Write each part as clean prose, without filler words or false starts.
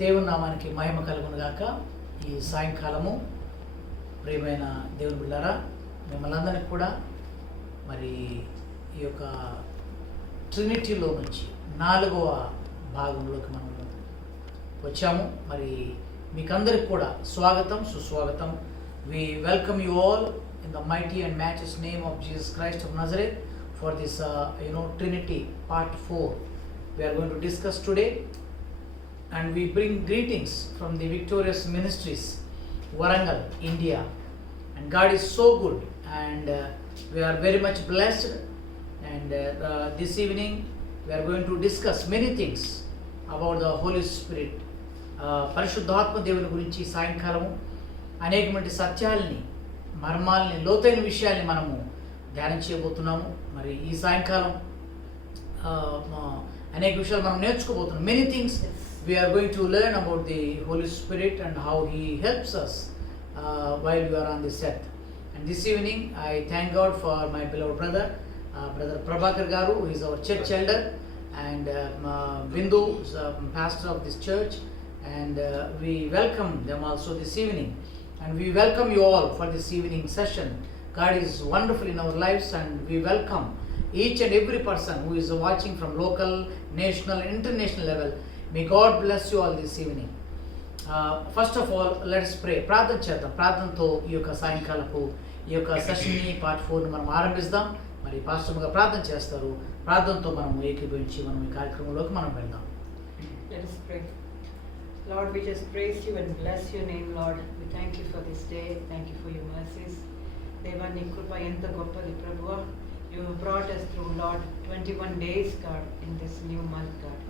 దేవుని నామానికి మహిమ కలుగును గాక. ఈ సాయంకాలము ప్రియమైన దేవుని బిడ్డారా, మిమ్మల్ని అందరికీ కూడా మరి ఈ యొక్క ట్రినిటీలో నుంచి 4వ భాగంలోకి మనం వచ్చాము. మరి మీకందరికి కూడా స్వాగతం, సుస్వాగతం. We welcome you all in the mighty and matchless name of Jesus Christ of Nazareth for this Trinity part 4 we are going to discuss today. And we bring greetings from the Victorious Ministries, Warangal, India. And God is so good, and we are very much blessed. And this evening we are going to discuss many things about the Holy Spirit. పరిశుద్ధాత్మ దేవుని గురించి సాయంకాలము అనేకమంది సత్యాలని, మర్మాలని, లోతైన విషయాల్ని మనము ధ్యానం చేయబోతున్నాము. మరి ఈ సాయంకాలం అనేక విషయాలు మనం నేర్చుకోబోతున్నాం. Many things we are going to learn about the Holy Spirit and how He helps us while we are on this earth. And this evening I thank God for my beloved brother, Brother Prabhakar Garu, who is our church elder, and Bindu, pastor of this church, and we welcome them also this evening. And we welcome you all for this evening session. God is wonderful in our lives, and we welcome each and every person who is watching from local, national, and international level. May God bless you all this evening. First of all, let us pray. ప్రార్థన చేద్దాం. ప్రార్థనతో ఈ యొక్క సాయంకాలపు ఈ యొక్క సెషన్ని part 4 మనం ఆరంభిస్తాం. మరి పాస్టర్గా ప్రార్థన చేస్తారు. ప్రార్థనతో మనం ఏకీభవించి మనం ఈ కార్యక్రమంలోకి మనం వెళ్దాం. Let us pray. Lord, we just praise you and bless your name, Lord. We thank you for this day. Thank you for your mercies. Deva నీ కృప ఎంత గొప్పది ప్రభువా. You have brought us through, Lord, 21 days, God, in this new month, God.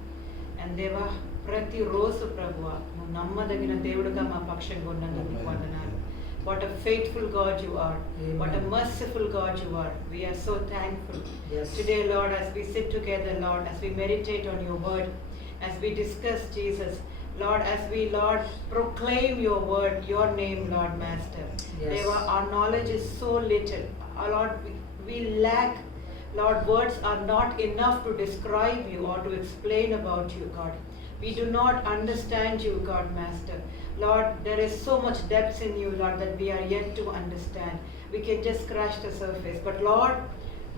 And దేవా ప్రతి రోజు ప్రభువా నువ్వు నమ్మదగిన దేవుడుగా మా పక్షంగా ఉన్నందుకు నీకు వందనాలు. What a faithful God you are. Amen. What a merciful God you are. We are so thankful. Yes. Today, Lord, as we sit together, Lord, as we meditate on your word, as we discuss Jesus, Lord, as we, Lord, proclaim your word, your name, Lord, Master. Yes. Deva, our knowledge is so little. Our Lord, we lack, Lord, words are not enough to describe you or to explain about you, God. We do not understand you, God, Master. Lord, there is so much depth in you, Lord, that we are yet to understand. We can just scratch the surface. But Lord,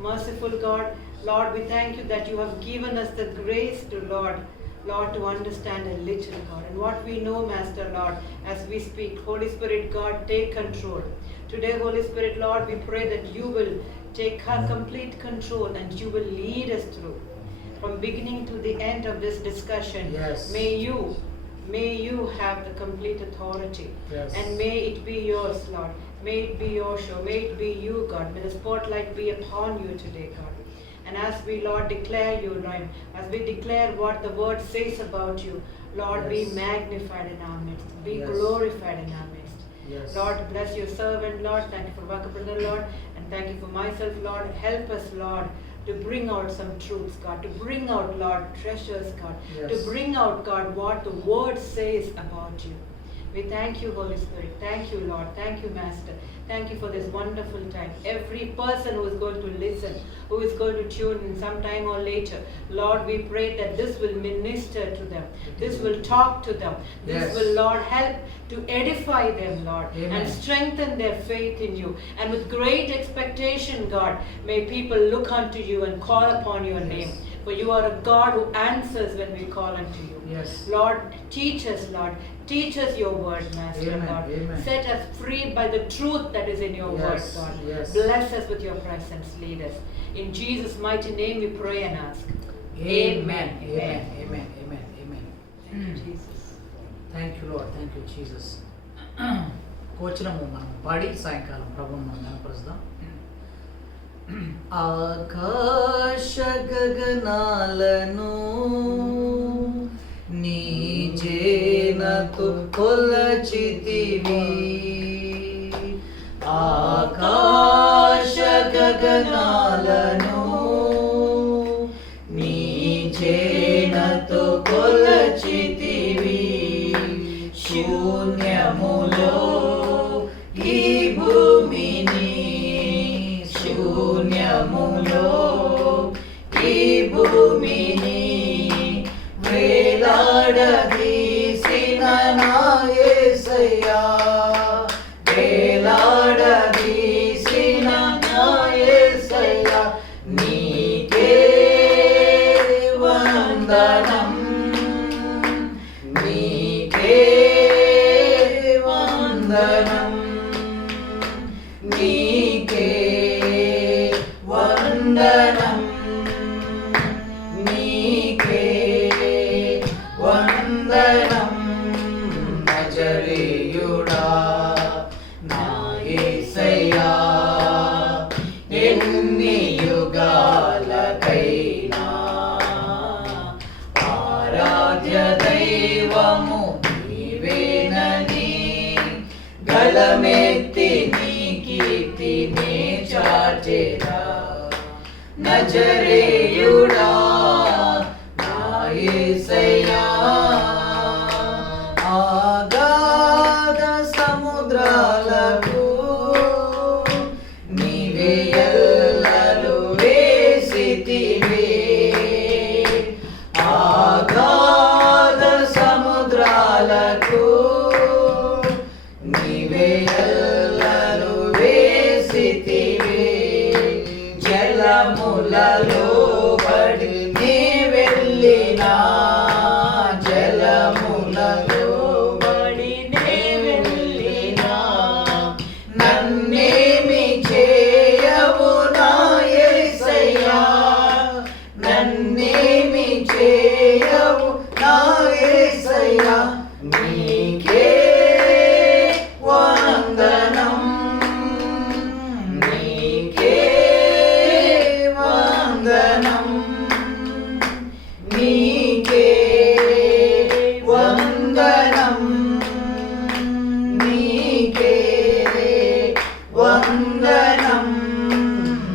merciful God, Lord, we thank you that you have given us the grace to, Lord, to understand a little, God. And what we know, Master, Lord, as we speak, Holy Spirit, God, take control. Today, Holy Spirit, Lord, we pray that you will take complete control and you will lead us through. From beginning to the end of this discussion, Yes. may you have the complete authority. Yes. And may it be yours, Lord. May it be your show. May it be you, God. May the spotlight be upon you today, God. And as we, Lord, declare you, Lord, as we declare what the word says about you, Lord, Yes. be magnified in our midst. Be Yes. glorified in our midst. Yes. Lord, bless your servant, Lord. Thank you for Vaka brother, Lord. And thank you for myself, Lord. Help us, Lord, to bring out some truths, God. To bring out, Lord, treasures, God. Yes. To bring out, God, what the word says about you. We thank you, Holy Spirit. Thank you, Lord. Thank you, Master. Thank you for this wonderful time. Every person who is going to listen, who is going to tune in sometime or later, Lord, we pray that this will minister to them. This will talk to them. This Yes. will, Lord, help to edify them, Lord, Amen. and strengthen their faith in you. And with great expectation, God, may people look unto you and call upon your Yes. name. For you are a God who answers when we call unto you. Yes. Lord, teach us, Lord. Teach us your word, Master, Amen. Lord. Amen. Set us free by the truth that is in your Yes. word, God. Yes. Bless us with your presence. Lead us. In Jesus' mighty name we pray and ask. Amen. Amen. Amen. Amen. Amen. Thank you, Jesus. Thank you Lord. Thank you Jesus. కోచనము మనం పాడి సాయంకాలం ప్రభువును మనం కనపరుస్తాం. ఆకాశ గగనాలను నీ జేనతో కొలచితివి. ఆకాశ గగనాలను నీ జేనతో కొలచితివి. శూన్యములో ఈ భూమిని, శూన్యములో ఈ భూమిని వేలాడదీసి వందనం నీకే వందనం నీకే వందనం నీకే వందనం నజరేయుడా నా యేసయ్యా ఎన్ని యుగాలకైనా ఆరాధ్య దైవము నీవేనని గళమెత్తి నీ కీర్తిని చాటెదా నజరేయుడా నా యేసయ్యా ఆగాధ సముద్రాలకు నీవే ఎల్లలు వేసితివే ఆగాధ సముద్రాలకు నీవే ఎల్లలు వేసితివే జలములలో పడి నీ వెళ్ళినా జలములలో పడి నీ వెళ్ళినా నన్నేమి చేయవు నా యేసయ్యా నన్నేమి చేయవు నా యేసయ్యా నీకే వందనం నీకే వందనం నీకే వందనం నీకే వందనం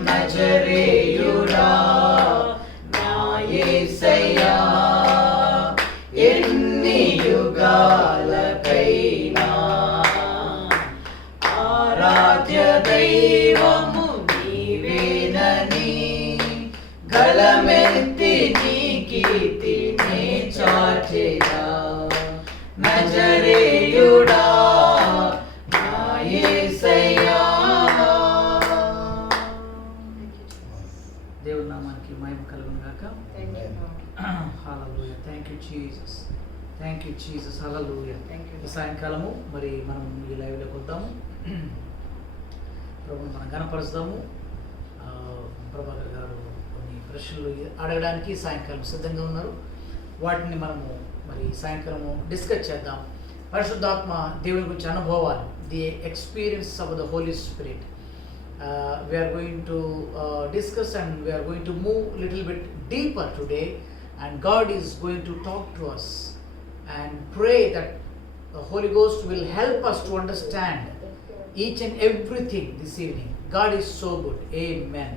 నజరేయుడా నా యేసయ్యా ఎన్ని యుగాలకైనా ఆరాధ్య దైవము నీవేనని గళమెత్తి నీ కీర్తిని చాటెదా నజరేయుడా నా యేసయ్యా దేవుని నామానికి మహిమ కలుగును గాక Thank you, Lord. Hallelujah thank you Jesus thank you Jesus hallelujah Thank you, ఈ Lord. సాయంకాలము మరి మనం ఈ లైవ్లోకి వద్దాము ప్రభుని మనం గణపరుస్తాము ప్రభాకర్ గారు కొన్ని ప్రశ్నలు అడగడానికి సాయంకాలం సిద్ధంగా ఉన్నారు వాటిని మనము మరి సాయంకాలము డిస్కస్ చేద్దాం పరిశుద్ధాత్మ దేవుని గురించి అనుభవాలు the experience of the Holi Spirit we are going to discuss and we are going to move little bit deeper today and God is going to talk to us and pray that the Holy Ghost will help us to understand each and everything this evening. God is so good. Amen.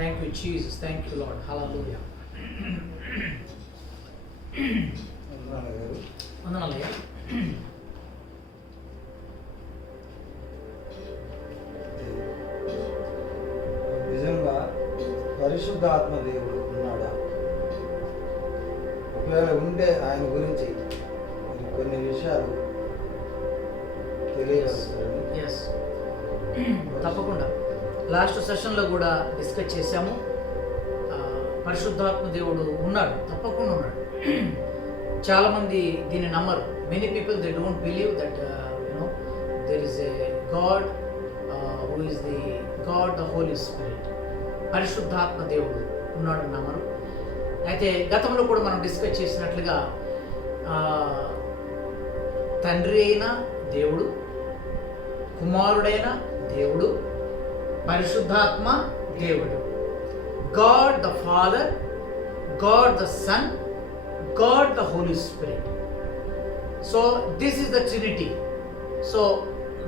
Thank you Jesus. Thank you Lord. Hallelujah. వందనాలయ్యా. నిజంగా పరిశుద్ధాత్మ దేవుడు ఉన్నాడా? ఒకవేళ ఉంటే ఆయన గురించి మరి కొన్ని విషయాలు తెలియజేస్తారని. Yes. తప్పకుండా లాస్ట్ సెషన్లో కూడా డిస్కస్ చేశాము. పరిశుద్ధాత్మ దేవుడు ఉన్నాడు, తప్పకుండా ఉన్నాడు. చాలామంది దీన్ని నమ్మరు. Many people they don't believe that there is a God who is the God the Holi spirit. పరిశుద్ధాత్మ దేవుడు ఉన్నాడు నమ్మరు. అయితే గతంలో కూడా మనం డిస్కస్ చేసినట్లుగా తండ్రి అయిన దేవుడు, కుమారుడైన దేవుడు, పరిశుద్ధాత్మ దేవుడు. God the Father, God the Son, God the Holy Spirit. So this is the Trinity. So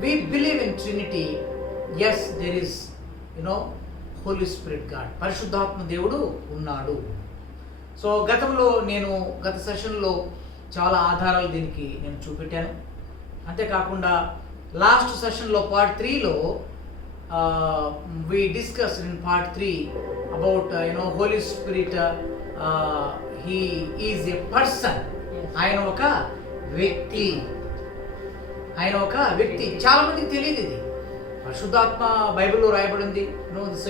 we believe in Trinity. Yes, there is, Holy Spirit God. పరిశుద్ధాత్మ దేవుడు ఉన్నాడు. సో గత సెషన్లో చాలా ఆధారాలు దీనికి నేను చూపెట్టాను. అంతేకాకుండా లాస్ట్ సెషన్లో part 3లో we discussed in part 3 about Holy Spirit. He is a person. ఆయన ఒక వ్యక్తి. చాలా మందికి తెలియదు ఇది. పరిశుద్ధాత్మ బైబిల్లో రాయబడింది.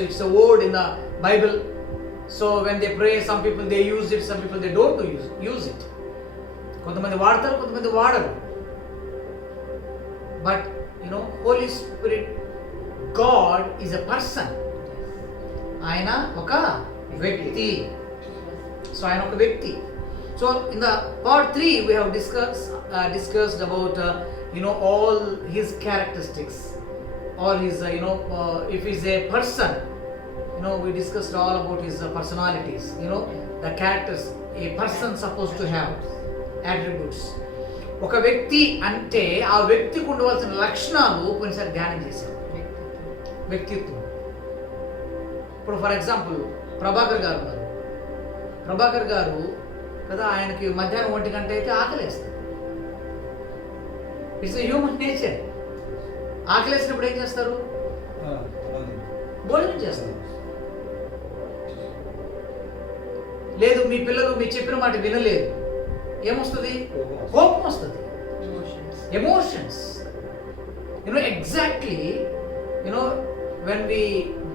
It's a word in the Bible. So when they pray some people they use it, some people they don't use it. కొంతమంది వాడతారు, కొంతమంది వాడరు. But Holy spirit God is a person. ఆయన ఒక వ్యక్తి. సో ఆయన ఒక వ్యక్తి. So in the part 3 we have discussed about all his characteristics, all his if he's a person, we discussed all about his personalities, the characters a person supposed to have, attributes. ఒక వ్యక్తి అంటే ఆ వ్యక్తికి ఉండవలసిన లక్షణాలు కొన్నిసారి ధ్యానం చేశాం. వ్యక్తిత్వం. ఇప్పుడు ఫర్ ఎగ్జాంపుల్ ప్రభాకర్ గారు ఉన్నారు. ప్రభాకర్ గారు కదా, ఆయనకి మధ్యాహ్నం 1 గంట అయితే ఆకలేస్తుంది. It's human nature. ఆకలేసినప్పుడు ఏం చేస్తారు? భోజనం చేస్తారు. లేదు మీ పిల్లలు మీ చెప్పిన మాట వినలేదు, ఏమొస్తుంది? కోపం వస్తుంది. Emotions. Exactly when we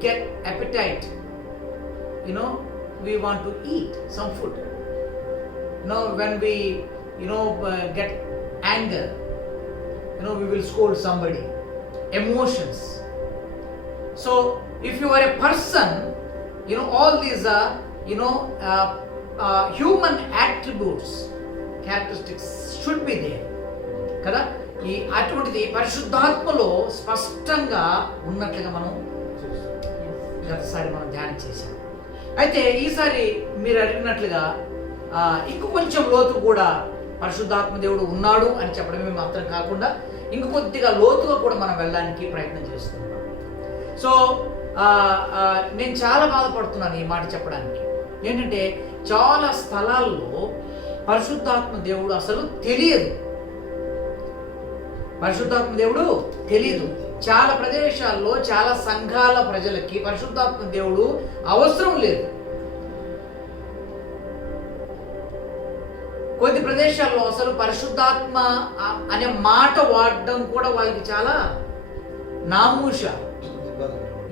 get appetite, we want to eat some food. When we get anger, we will scold somebody. Emotions. So if you are a person, all these are human attributes, characteristics should be there kada. ఈ అటువంటిది పరిశుద్ధాత్మలో స్పష్టంగా ఉన్నట్లుగా మనం గతసారి మనం ధ్యానం చేశాం. అయితే ఈసారి మీరు అడిగినట్లుగా ఇంకో కొంచెం లోతు కూడా పరిశుద్ధాత్మ దేవుడు ఉన్నాడు అని చెప్పడమే మాత్రం కాకుండా ఇంకో కొద్దిగా లోతుగా కూడా మనం వెళ్ళడానికి ప్రయత్నం చేస్తున్నాం. సో నేను చాలా బాధపడుతున్నాను ఈ మాట చెప్పడానికి. ఏంటంటే చాలా స్థలాల్లో పరిశుద్ధాత్మ దేవుడు అసలు తెలియదు. పరిశుద్ధాత్మ దేవుడు తెలియదు. చాలా ప్రదేశాల్లో చాలా సంఘాల ప్రజలకి పరిశుద్ధాత్మ దేవుడు అవసరం లేదు. కొన్ని ప్రదేశాల్లో అసలు పరిశుద్ధాత్మ అనే మాట వాడడం కూడా వాళ్ళకి చాలా నామూష,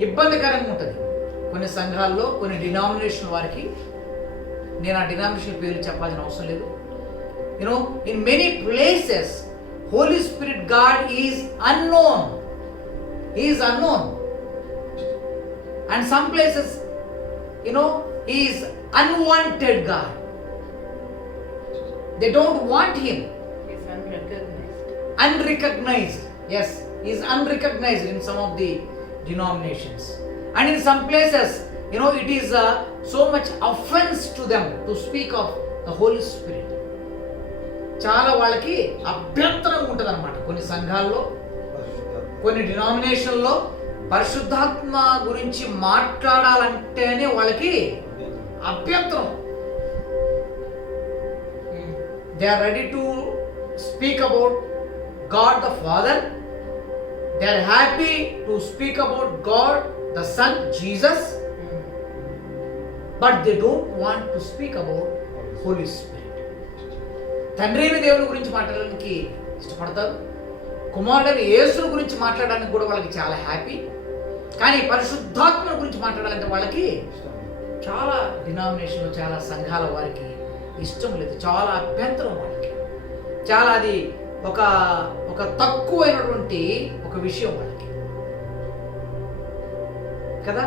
ఇబ్బందికరంగా ఉంటుంది. కొన్ని సంఘాల్లో కొన్ని డినామినేషన్ వారికి, నేను ఆ డినామినేషన్ పేరు చెప్పాల్సిన అవసరం లేదు. In many places Holy Spirit God is unknown. He is unknown. And some places, He is unwanted God. They don't want Him. He is unrecognized. Unrecognized. Yes, He is unrecognized in some of the denominations. And in some places, it is so much offense to them to speak of the Holy Spirit. చాలా వాళ్ళకి అభ్యంతరం ఉంటుంది అన్నమాట. కొన్ని సంఘాల్లో, కొన్ని డినామినేషన్లో పరిశుద్ధాత్మ గురించి మాట్లాడాలంటేనే వాళ్ళకి అభ్యంతరం. They are ready to speak about God the Father, they are happy to speak about God the Son Jesus, but they don't want to speak about Holy Spirit. తండ్రి అయిన దేవుని గురించి మాట్లాడడానికి ఇష్టపడతారు. కుమారుడైన యేసుని గురించి మాట్లాడడానికి కూడా వాళ్ళకి చాలా హ్యాపీ. కానీ పరిశుద్ధాత్మ గురించి మాట్లాడాలంటే వాళ్ళకి చాలా డినామినేషన్లు, చాలా సంఘాల వారికి ఇష్టం లేదు. చాలా అభ్యంతరం వాళ్ళకి. చాలా అది ఒక తక్కువైనటువంటి ఒక విషయం వాళ్ళకి కదా.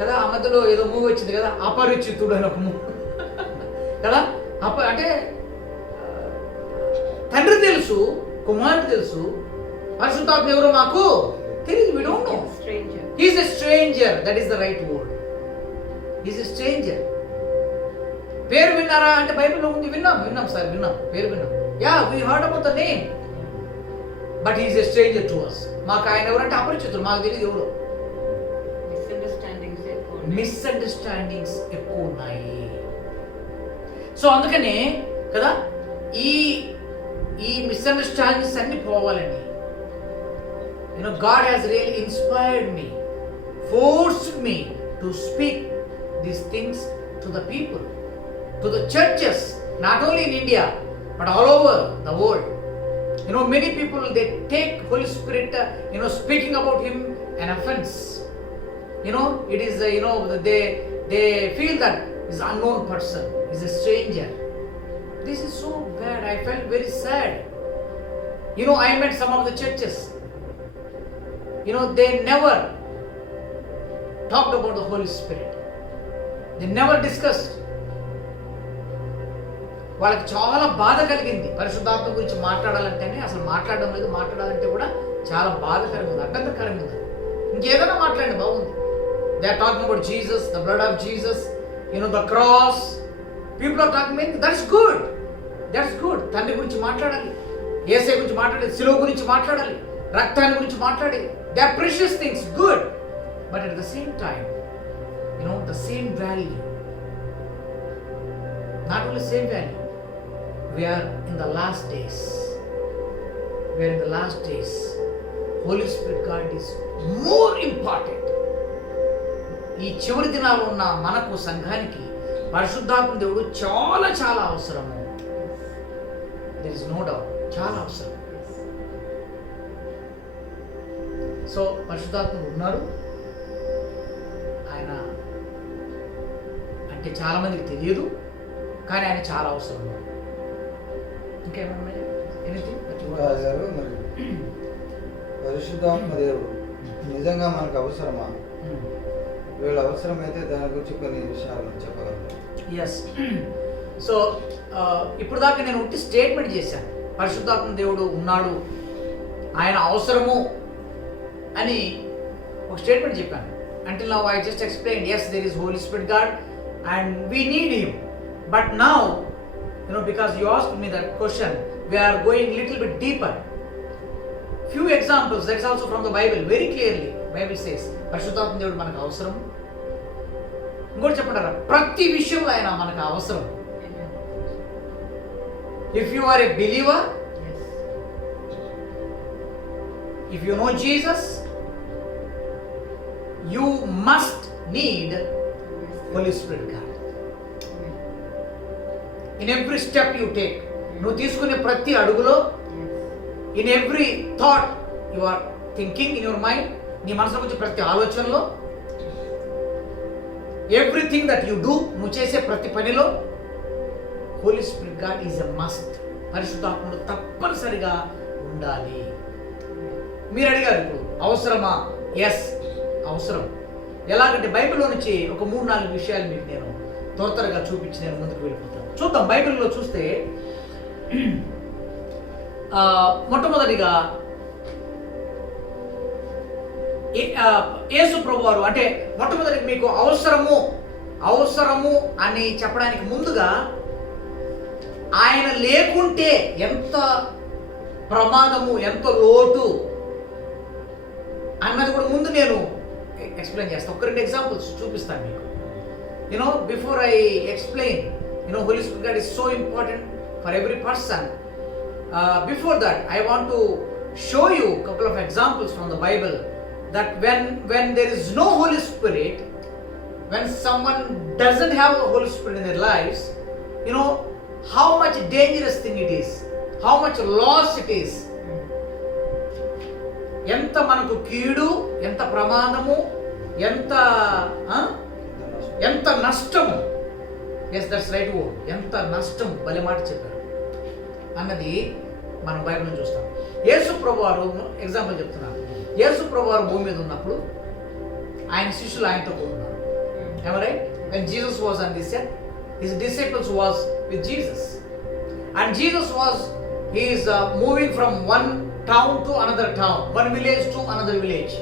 కదా ఆ మధ్యలో ఏదో మూవీ వచ్చింది కదా, అపరిచితుడు అని ఒక మూవీ కదా. అంటే తండ్రి తెలుసు, కుమారుడు తెలుసు, పరిశుద్ధాత్మ ఎవరో మాకు తెలియదు. We don't know. He is a stranger. That is the right word. He is a stranger. పేరు విన్నారా అంటే బైబిల్లో ఉంది. విన్నాం సార్, పేరు విన్నాం. Yeah, we heard about the name, but he is a stranger to us. మాకు ఆయన ఎవరంటే అపరిచితుడు, మాకు తెలియదు ఎవరో. మిస్అండర్స్టాండింగ్స్ ఎక్కువ ఉన్నాయి. సో అందుకనే కదా ఈ మిస్అండర్స్టాండింగ్స్ అన్ని పోవాలండి. God has really inspired me, forced me to speak these things to the people, to the churches, not only in India but all over the world. Many people, they take Holy Spirit, speaking about Him an offense. It is, they feel that is unknown person, is a stranger. This is so bad. I felt very sad. I met some of the churches. They never talked about the Holy Spirit. They never discussed. వాళ్ళకి చాలా బాధ కలిగింది పరిశుద్ధాత్మ గురించి మాట్లాడాలంటేనే. అసలు మాట్లాడడం లేదు, మాట్లాడాలంటే కూడా చాలా బాధకరంగా ఉంది, అడ్డంకరంగా ఉంది. ఇంకేదైనా మాట్లాడండి బాగుంది. They are talking about Jesus, the blood of Jesus, the cross. People are talking, that's good. తండ్రి గురించి మాట్లాడాలి, యేసయ్య గురించి మాట్లాడాలి, శిలువ గురించి మాట్లాడాలి, రక్తాన్ని గురించి మాట్లాడాలి. They are precious things, good. But at the same time, the same value. Not only same value. We are in the last days. Holy Spirit God is more important. ఈ చివరి దినాల్లో ఉన్న మనకు సంఘానికి పరిశుద్ధాత్మ దేవుడు చాలా చాలా అవసరము. There is no doubt. చాలా అవసరం. సో పరిశుద్ధాత్ముడు ఉన్నాడు. ఆయన అంటే చాలా మందికి తెలియదు, కానీ ఆయన చాలా అవసరం. ఇంకేమన్నా గారు, మరి పరిశుద్ధాత్మ దేవుడు నిజంగా మనకు అవసరమా? వీళ్ళ అవసరమైతే దాని గురించి కొన్ని విషయాలు చెప్పగలరు. ఎస్. సో ఇప్పుడు దాకా నేను ఒకటి స్టేట్మెంట్ చేశాను, పరిశుద్ధాత్మ దేవుడు ఉన్నాడు, ఆయన అవసరము అని ఒక స్టేట్మెంట్ చెప్పాను. Until now I just explained, yes, there is Holy Spirit God and we need him. But now, because you asked me that question, we are going little bit deeper. Few examples, that's also from the Bible, very clearly. Bible says, పరిశుద్ధాత్మ దేవుడు మనకు అవసరం. ఇంకోటి చెప్పంటారా, ప్రతి విషయంలో ఆయన మనకు అవసరం. If you are a believer, if you know Jesus, you must need Holy Spirit God. In every step you take, నువ్వు తీసుకునే ప్రతి అడుగులో, in every thought you are thinking in your mind, నీ మనసులో వచ్చే ప్రతి ఆలోచనలో, everything that you do, నువ్వు చేసే ప్రతి పనిలో Holy Spirit God is a must. పరిశుద్ధాత్ముడు తప్పనిసరిగా ఉండాలి. మీరు అడిగారు ఇప్పుడు అవసరమా? ఎస్, అవసరం. ఎలాగంటే బైబిల్లో నుంచి ఒక 3-4 విషయాలు మీకు నేను త్వరగా చూపించి నేను ముందుకు వెళ్ళిపోతాను. చూద్దాం. బైబిల్లో చూస్తే మొట్టమొదటిగా యేసు ప్రభువారు, అంటే మొట్టమొదటి మీకు అవసరము అని చెప్పడానికి ముందుగా ఆయన లేకుంటే ఎంత ప్రమాదము, ఎంత లోటు అన్నది కూడా ముందు నేను ఎక్స్ప్లెయిన్ చేస్తాను. ఒక 2 ఎగ్జాంపుల్స్ చూపిస్తాను మీకు. Before I explain, Holy Spirit God is so important for every person. Before that, I want to show you a couple of examples from the Bible that when there is no Holy Spirit, when someone doesn't have the Holy Spirit in their lives, how much dangerous thing it is, how much loss it is. ఎంత మనకు కీడు, ఎంత ప్రమాదము, ఎంత నష్టము. Yes, that's right word. ఎంత నష్టం, భలే మాట చెప్పారు అన్నది మనం బైబిల్లో చూస్తాం. యేసు ప్రభువారు ఎగ్జాంపుల్ చెప్తున్నాను. యేసు ప్రభువారు భూమి మీద ఉన్నప్పుడు ఆయన శిష్యులు ఆయనతో కూడా ఉన్నారు. Am I right? When Jesus was on this earth, his disciples was with Jesus, and Jesus was moving from one town to another town, one village to another village.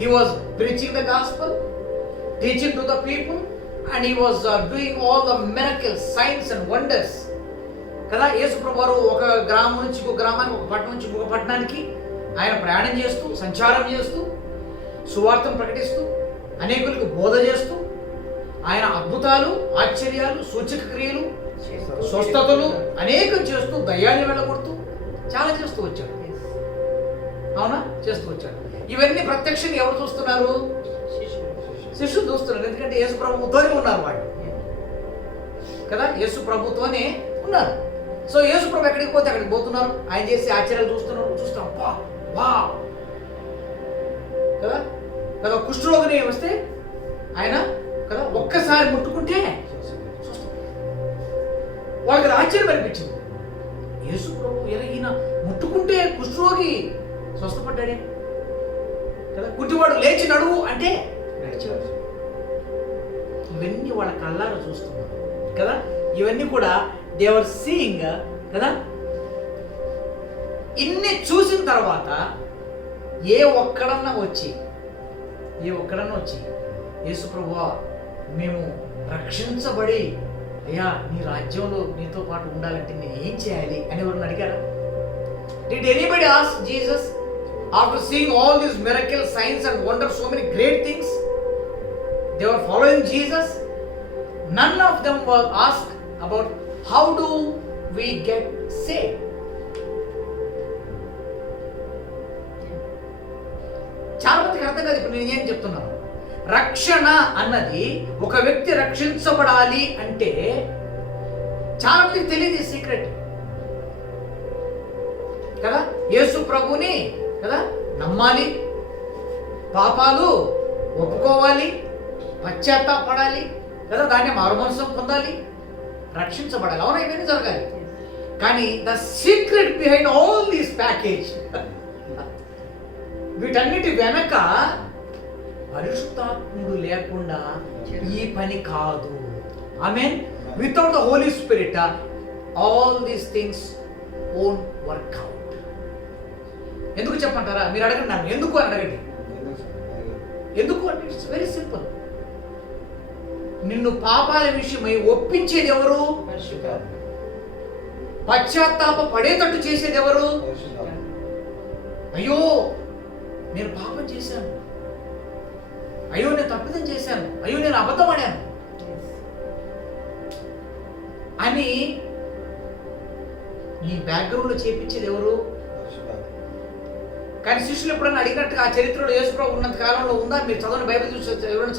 He was preaching the gospel, teaching to the people, and he was doing all the miracles, signs and wonders. కదా, యేసు ప్రభువారు ఒక గ్రామం నుంచి ఇంకో గ్రామానికి, ఒక పట్టణం నుంచి ఇంకొక పట్టణానికి ఆయన ప్రయాణం చేస్తూ, సంచారం చేస్తూ, సువార్తను ప్రకటిస్తూ, అనేకులకు బోధ చేస్తూ, ఆయన అద్భుతాలు, ఆశ్చర్యాలు, సూచక క్రియలు, స్వస్థతలు అనేకం చేస్తూ, దయ్యాన్ని వెళ్ళగొడుతూ చాలా చేస్తూ వచ్చాడు. అవునా, చేస్తూ వచ్చాడు. ఇవన్నీ ప్రత్యక్షంగా ఎవరు చూస్తున్నారు? శిష్యులు చూస్తున్నారు. ఎందుకంటే యేసు ప్రభుతోనే ఉన్నారు వాళ్ళు కదా, యేసు ప్రభుతోనే ఉన్నారు. సో యేసు ప్రభు ఎక్కడికి పోతే అక్కడికి పోతున్నారు, ఆయన చేసే ఆశ్చర్యాలు చూస్తున్నారు. చూస్తాం, వా కదా. కదా కుష్ఠరోగిని వస్తే ఆయన కదా ఒక్కసారి ముట్టుకుంటే వాళ్ళకి అది ఆశ్చర్యం అనిపించింది. యేసు ప్రభు ఈయన ముట్టుకుంటే కుష్ఠరోగి స్వస్థపడ్డాడే కదా, గుడ్డివాడు లేచి నడువు అంటే నడిచాడు. ఇవన్నీ వాళ్ళ కళ్ళారా చూస్తున్నారు కదా, ఇవన్నీ కూడా దేవర్ సీయింగ్ కదా. ఇన్ని చూసిన తర్వాత ఏ ఒక్కడన్నా వచ్చి యేసు ప్రభువా మేము రక్షించబడి అయ్యా నీ రాజ్యంలో నీతో పాటు ఉండాలంటే నేను ఏం చేయాలి అని ఎవరిని అడిగారా? Did anybody ask Jesus after seeing all these miracles, signs and wonders, so many great things? They were following Jesus. None of them were asked about how do we get saved. చాలా మందికి అర్థం కాదు ఇప్పుడు నేను ఏం చెప్తున్నాను. రక్షణ అన్నది ఒక వ్యక్తి రక్షించబడాలి అంటే చాలా మందికి తెలియదు సీక్రెట్ కదా. యేసు ప్రభుని కదా నమ్మాలి, పాపాలు ఒప్పుకోవాలి, పశ్చాత్తాపడాలి కదా, దాన్ని మారుమనసం పొందాలి, రక్షించబడాలి. అవునా, ఇవన్నీ జరగాలి. కానీ the secret behind all these package, వీటన్నిటి వెనక పరిశుద్ధాత్ముడు లేకుండా ఈ పని కాదు. Amen. Without the Holi Spirit all these things won't work out. ఎందుకు చెప్పంటారా? మీరు అడగండి నన్ను, ఎందుకు అని అడగండి. ఎందుకు అంటే ఇట్స్ వెరీ సింపుల్. నిన్ను పాపాల విషయమై ఒప్పించేది ఎవరు? పశ్చాత్తాప పడేటట్టు చేసేది ఎవరు? అయ్యో నేను పాపం చేశాను, అయ్యో నేను తప్పిదం చేశాను, అయ్యో నేను అబద్ధం ఆడాను అని నీ బ్యాక్గ్రౌండ్లో చేపించేది ఎవరు? కానీ శిష్యులు ఎప్పుడన్నా అడిగినట్టుగా ఆ చరిత్రలో యేసు ప్రభు ఉన్నంత కాలంలో ఉందా? మీరు చదవని బైబిల్ చూసి ఎవరైనా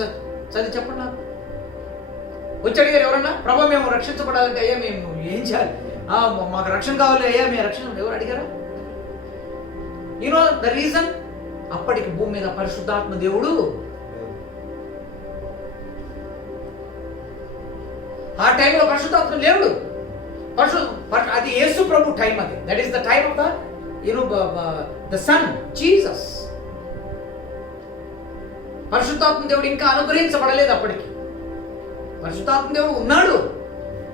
చదివి చెప్పండి నాకు. వచ్చి అడిగారు ఎవరన్నా, ప్రభు మేము రక్షించబడాలంటే అయ్యా మేము ఏం చేయాలి, మాకు రక్షణ కావాలి అయ్యా మేము రక్షణ, ఎవరు అడిగారా? యూనో ద రీజన్, అప్పటికి భూమి మీద పరిశుద్ధాత్మ దేవుడు ఆ టైంలో పరిశుద్ధాత్మ లేవుడు. అది యేసు ప్రభు టైం, అది that is the time of the Son Jesus. పరిశుద్ధాత్మ దేవుడు ఇంకా అనుగ్రహించబడలేదు అప్పటికి. పరిశుద్ధాత్మ దేవుడు ఉన్నాడు,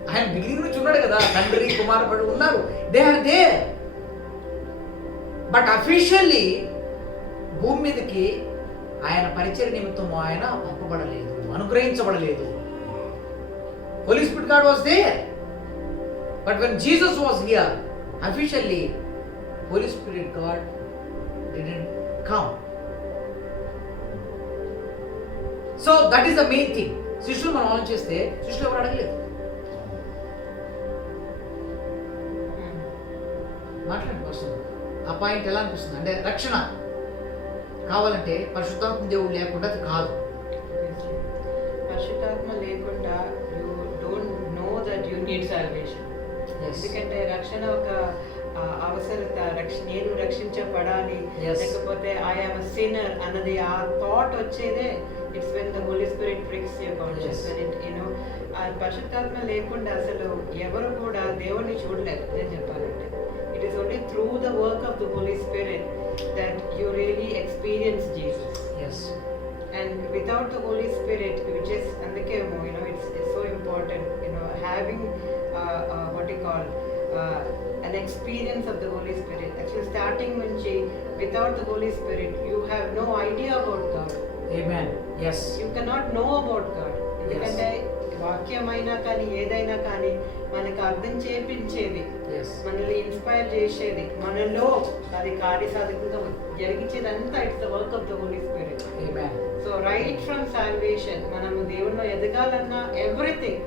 ఆయన బిగినింగ్ నుంచి ఉన్నాడు కదా, తండ్రి కుమారుడు ఉన్నారు, they are there. But officially భూమి మీదకి ఆయన పరిచర్య నిమిత్తం ఆయన పంపబడలేదు, అనుగ్రహించబడలేదు. Holy Spirit God was there, but when Jesus was here, officially Holy Spirit God didn't come. So that is the main thing. శిష్యులు మనం ఆలోచిస్తే శిష్యులు ఎవరు అడగలేదు. మాట్లాడండి వస్తుంది ఆ పాయింట్ ఎలా అనిపిస్తుంది అంటే, రక్షణ కావాలంటే పరిశుద్ధాత్మ దేవుడు లేకుండా అది కాదు. పరిశుద్ధాత్మ లేకుండా you don't know that you need salvation. ఎందుకంటే రక్షణ ఒక అవసరత, నేను రక్షించబడాలి, లేకపోతే ఐ యామ్ ఎ సిన్నర్ అన్నది ఆ థాట్ వచ్చేదే it's when the Holi Spirit brings your conscious. You know ఆ పరిశుద్ధాత్మ లేకుండా అసలు ఎవరు కూడా దేవుణ్ణి చూడలేరు. నేను చెప్పాలంటే it is only through the work of the Holy Spirit that you really experience Jesus. Yes. And without the Holy Spirit, which is andukemo, it's so important, having what you call an experience of the Holy Spirit. Actually starting nunchi without the Holy Spirit you have no idea about God. Amen. Yes. You cannot know about God. ఎందుకంటే వాక్యమైనా కానీ ఏదైనా కానీ మనకు అర్థం చేపించేది, మనల్ని inspire చేసేది, మనలో అది కార్యసాధకంగా జరిగించేదంతా it's the work of the Holi spirit. So right from salvation మనము దేవునిలో ఎదగాలన్నా everything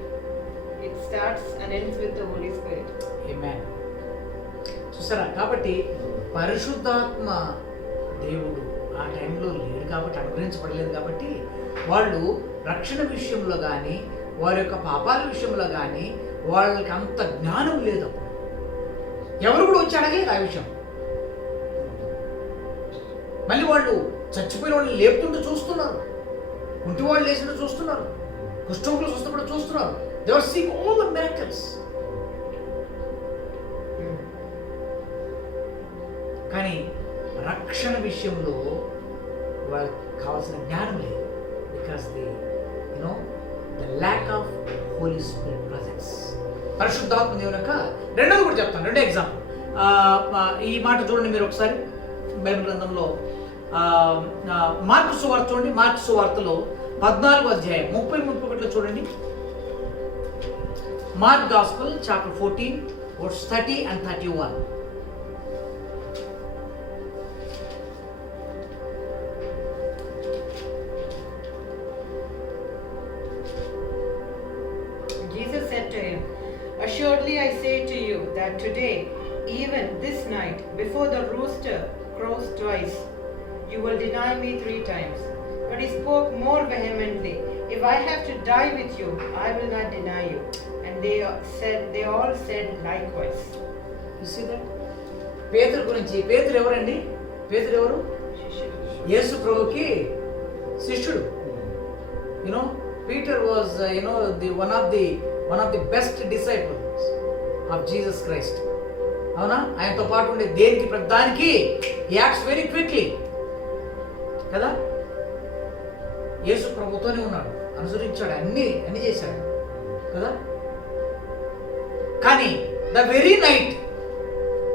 it starts and ends with the Holi spirit. Amen. చూసారా, కాబట్టి పరిశుద్ధాత్మ దేవుడు ఆ టైంలో లేడు కాబట్టి, అనుగ్రహించబడలేదు కాబట్టి వాళ్ళు రక్షణ విషయంలో కానీ వారి యొక్క పాపాల విషయంలో కానీ వాళ్ళకి అంత జ్ఞానం లేదు. ఎవరు కూడా వచ్చి అడగలేదు ఆ విషయం. మళ్ళీ వాళ్ళు చచ్చిపోయిన వాళ్ళని లేపుతుంటే చూస్తున్నారు, కుంటి వాళ్ళు లేచినట్టు చూస్తున్నారు, కుష్ఠరోగులు చూస్తున్నప్పుడు చూస్తున్నారు. They are seeing all the miracles. కానీ రక్షణ విషయంలో వాళ్ళకి కావాల్సిన జ్ఞానం లేదు. Because the lack of Holy Spirit presence. పరిశుద్ధాత్మ దేవుని యొక్క రెండోది కూడా చెప్తాను, రెండో ఎగ్జాంపుల్. ఈ మాట చూడండి మీరు ఒకసారి బైబిల్ గ్రంథంలో మార్కు సువార్త చూడండి. మార్కు సువార్తలో 14వ అధ్యాయం 30-31 చూడండి. Mark gospel chapter 14 verse 30 and 31. Jesus said to him, "Assuredly I say to you that today, even this night, before the rooster crows twice, you will deny me 3 times." But he spoke more vehemently, "If I have to die with you, I will not deny you." And they all said likewise. You see that? పేతురు గురించి. పేతురు ఎవరండి? పేతురు ఎవరు? యేసు ప్రభుకి శిష్యుడు. Peter was one of the best disciples of Jesus Christ. అవునా? ఆయనతో పాటు ఉండే దేనికి ప్రతిదానికి he acts very quickly కదా. యేసు ప్రభుతోనే ఉన్నాడు, అనుసరించాడు, అన్ని చేశాడు కదా. కానీ ద వెరీ నైట్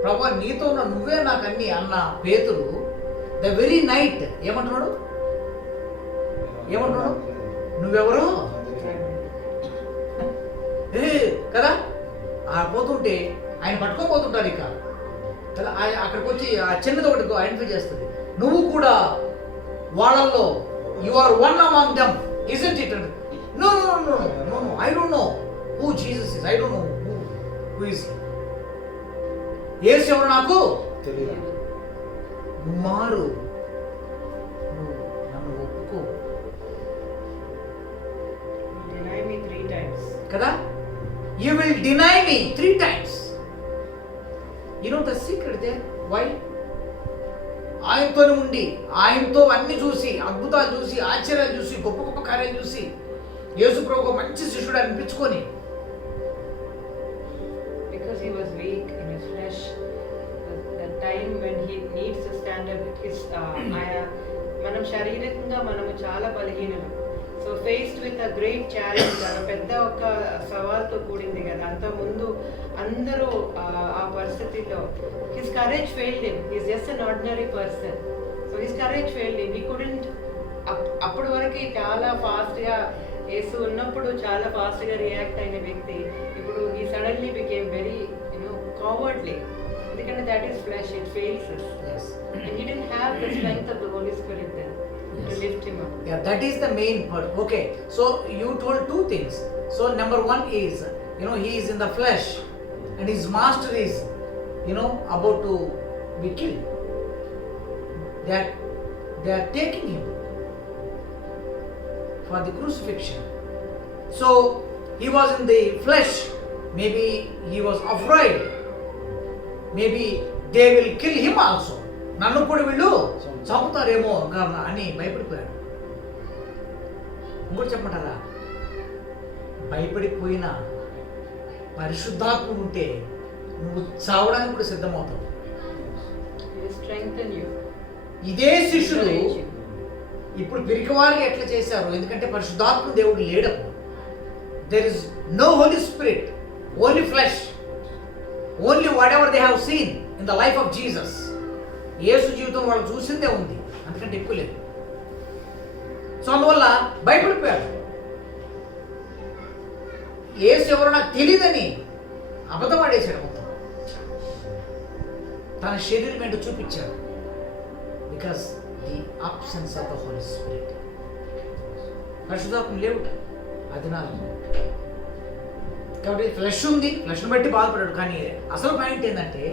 ప్రభు నీతో ఉన్న నువ్వే నాకు అన్ని అన్న పేతురు ద వెరీ నైట్ ఏమంటున్నాడు? నువ్వెవరు కదా. పోతుంటే ఆయన పట్టుకోపోతుంటాడు ఇక కదా. అక్కడికి వచ్చి ఆ చిన్నది ఒకటి ఐడెంటిఫై చేస్తుంది. నువ్వు కూడా వాళ్ళల్లో you are one among them isn't it? No no no no no I don't know who Jesus is. I don't know who is. యేసు ఎవరు నాకు తెలియదు. మారు, నువ్వు నన్ను ఒప్పుకో. Deny me 3 times. కదా. You will deny me 3 times. You know the secret there? Why? ఆయనతోనే ఉండి ఆయనతో అన్ని చూసి, అద్భుతాలు చూసి, ఆశ్చర్యాలు చూసి, గొప్ప గొప్ప కార్యాలు చూసి యేసు ప్రభు మంచి శిష్యుడు అనిపించుకొని, Because he was weak in his flesh, the time when he needs to stand up with his మనం శారీరకంగా మనము చాలా బలహీనులు. So faced with a great challenge, పెద్ద ఒక సవాల్తో కూడింది కదా. అంత ముందు అందరూ ఆ పరిస్థితిలో his courage failed him. His just an ordinary person. So his courage failed him. He couldn't. అప్పటి వరకు చాలా ఫాస్ట్గా యేసు ఉన్నప్పుడు చాలా ఫాస్ట్గా రియాక్ట్ అయిన వ్యక్తి ఇప్పుడు హీ సడన్లీ బికేమ్ వెరీ కావర్డ్లీ. ఎందుకంటే that is flesh, it fails us. yes, And he didn't have the strength of the Holy Spirit then to lift him up. yeah, that is the main part. Okay, so you told 2 things. So number 1 is he is in the flesh and his master is about to be killed. They are taking him for the crucifixion. So he was in the flesh. Maybe he was afraid. Maybe they will kill him also. నన్ను కూడా వీళ్ళు చంపుతారేమో అని భయపడిపోయాడు. ఇంకోటి చెప్పమంటారా? భయపడిపోయిన పరిశుద్ధాత్ముడు ఉంటే నువ్వు చావడానికి కూడా సిద్ధమవుతావు. He will strengthen you. ఇదే శిష్యులు ఇప్పుడు పిరికివారికి ఎట్లా చేశారు? ఎందుకంటే పరిశుద్ధాత్మ దేవుడు లేడు. There is no holy spirit, only flesh, only whatever they have seen in the life of Jesus. యేసు జీవితం వాళ్ళు చూసిందే ఉంది, అందుకంటే ఎక్కువ లేదు. సో అందువల్ల భయపడిపోయాడు. యేసు ఎవరో నాకు తెలియదని అబద్ధం ఆడేశాడు. మొత్తం తన శరీరం ఏంటో చూపించాడు. Because the absence of the Holi spirit. పరిశుద్ధాత్మ లేవు అది నా. కాబట్టి ఫ్లెష్ ఉంది, ఫ్లెష్ను బట్టి బాధపడాడు. కానీ అసలు పాయింట్ ఏంటంటే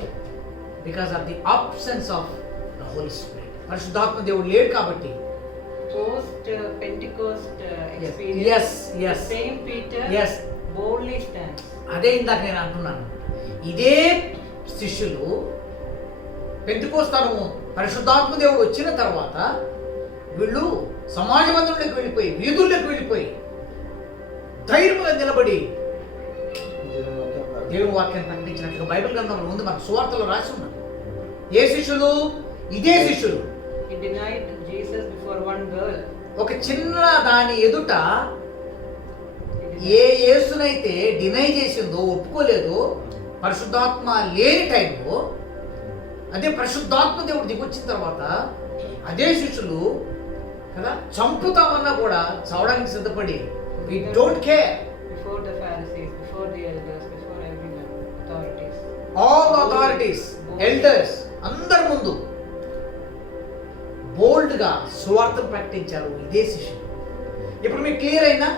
because of the absence of the Holi spirit. పరిశుద్ధాత్మ దేవుడు లేడు కాబట్టి. Post Pentecost experience. Yes, yes. Same Peter. Yes. Boldly stands. అదే ఇందాక నేను అంటున్నాను. ఇదే శిష్యులు పెంతెకోస్తు పరిశుద్ధాత్మ దేవుడు వచ్చిన తర్వాత వీళ్ళు సమాజ మందిరంలోకి వెళ్ళిపోయి, వీధుల్లోకి వెళ్ళిపోయి ధైర్యంగా నిలబడి దేవుని వాక్యాన్ని ప్రకటించినట్లుగా బైబిల్ గ్రంథంలో ఉంది, మనకు సువార్తలో రాసి ఉన్నారు. ఏ శిష్యులు? ఇదే శిష్యులు. He denied Jesus before one girl. ఒక చిన్న దాని ఎదుట ఏ యేసునైతే డినై చేసిందో, ఒప్పుకోలేదో, పరిశుద్ధాత్మ లేని టైంలో, అదే పరిశుద్ధాత్మ దేవుడు దిగొచ్చిన తర్వాత అదే శిష్యులు కదా చంపుతామన్నా కూడా చావడానికి సిద్ధపడి, we don't care. Before the Pharisees, before the elders, before everyone, authorities. All the authorities, elders, అందరి ముందు బోల్డ్గా సువార్తను ప్రకటించారు ఇదే శిష్యులు. ఇప్పుడు మీకు క్లియర్ అయినా?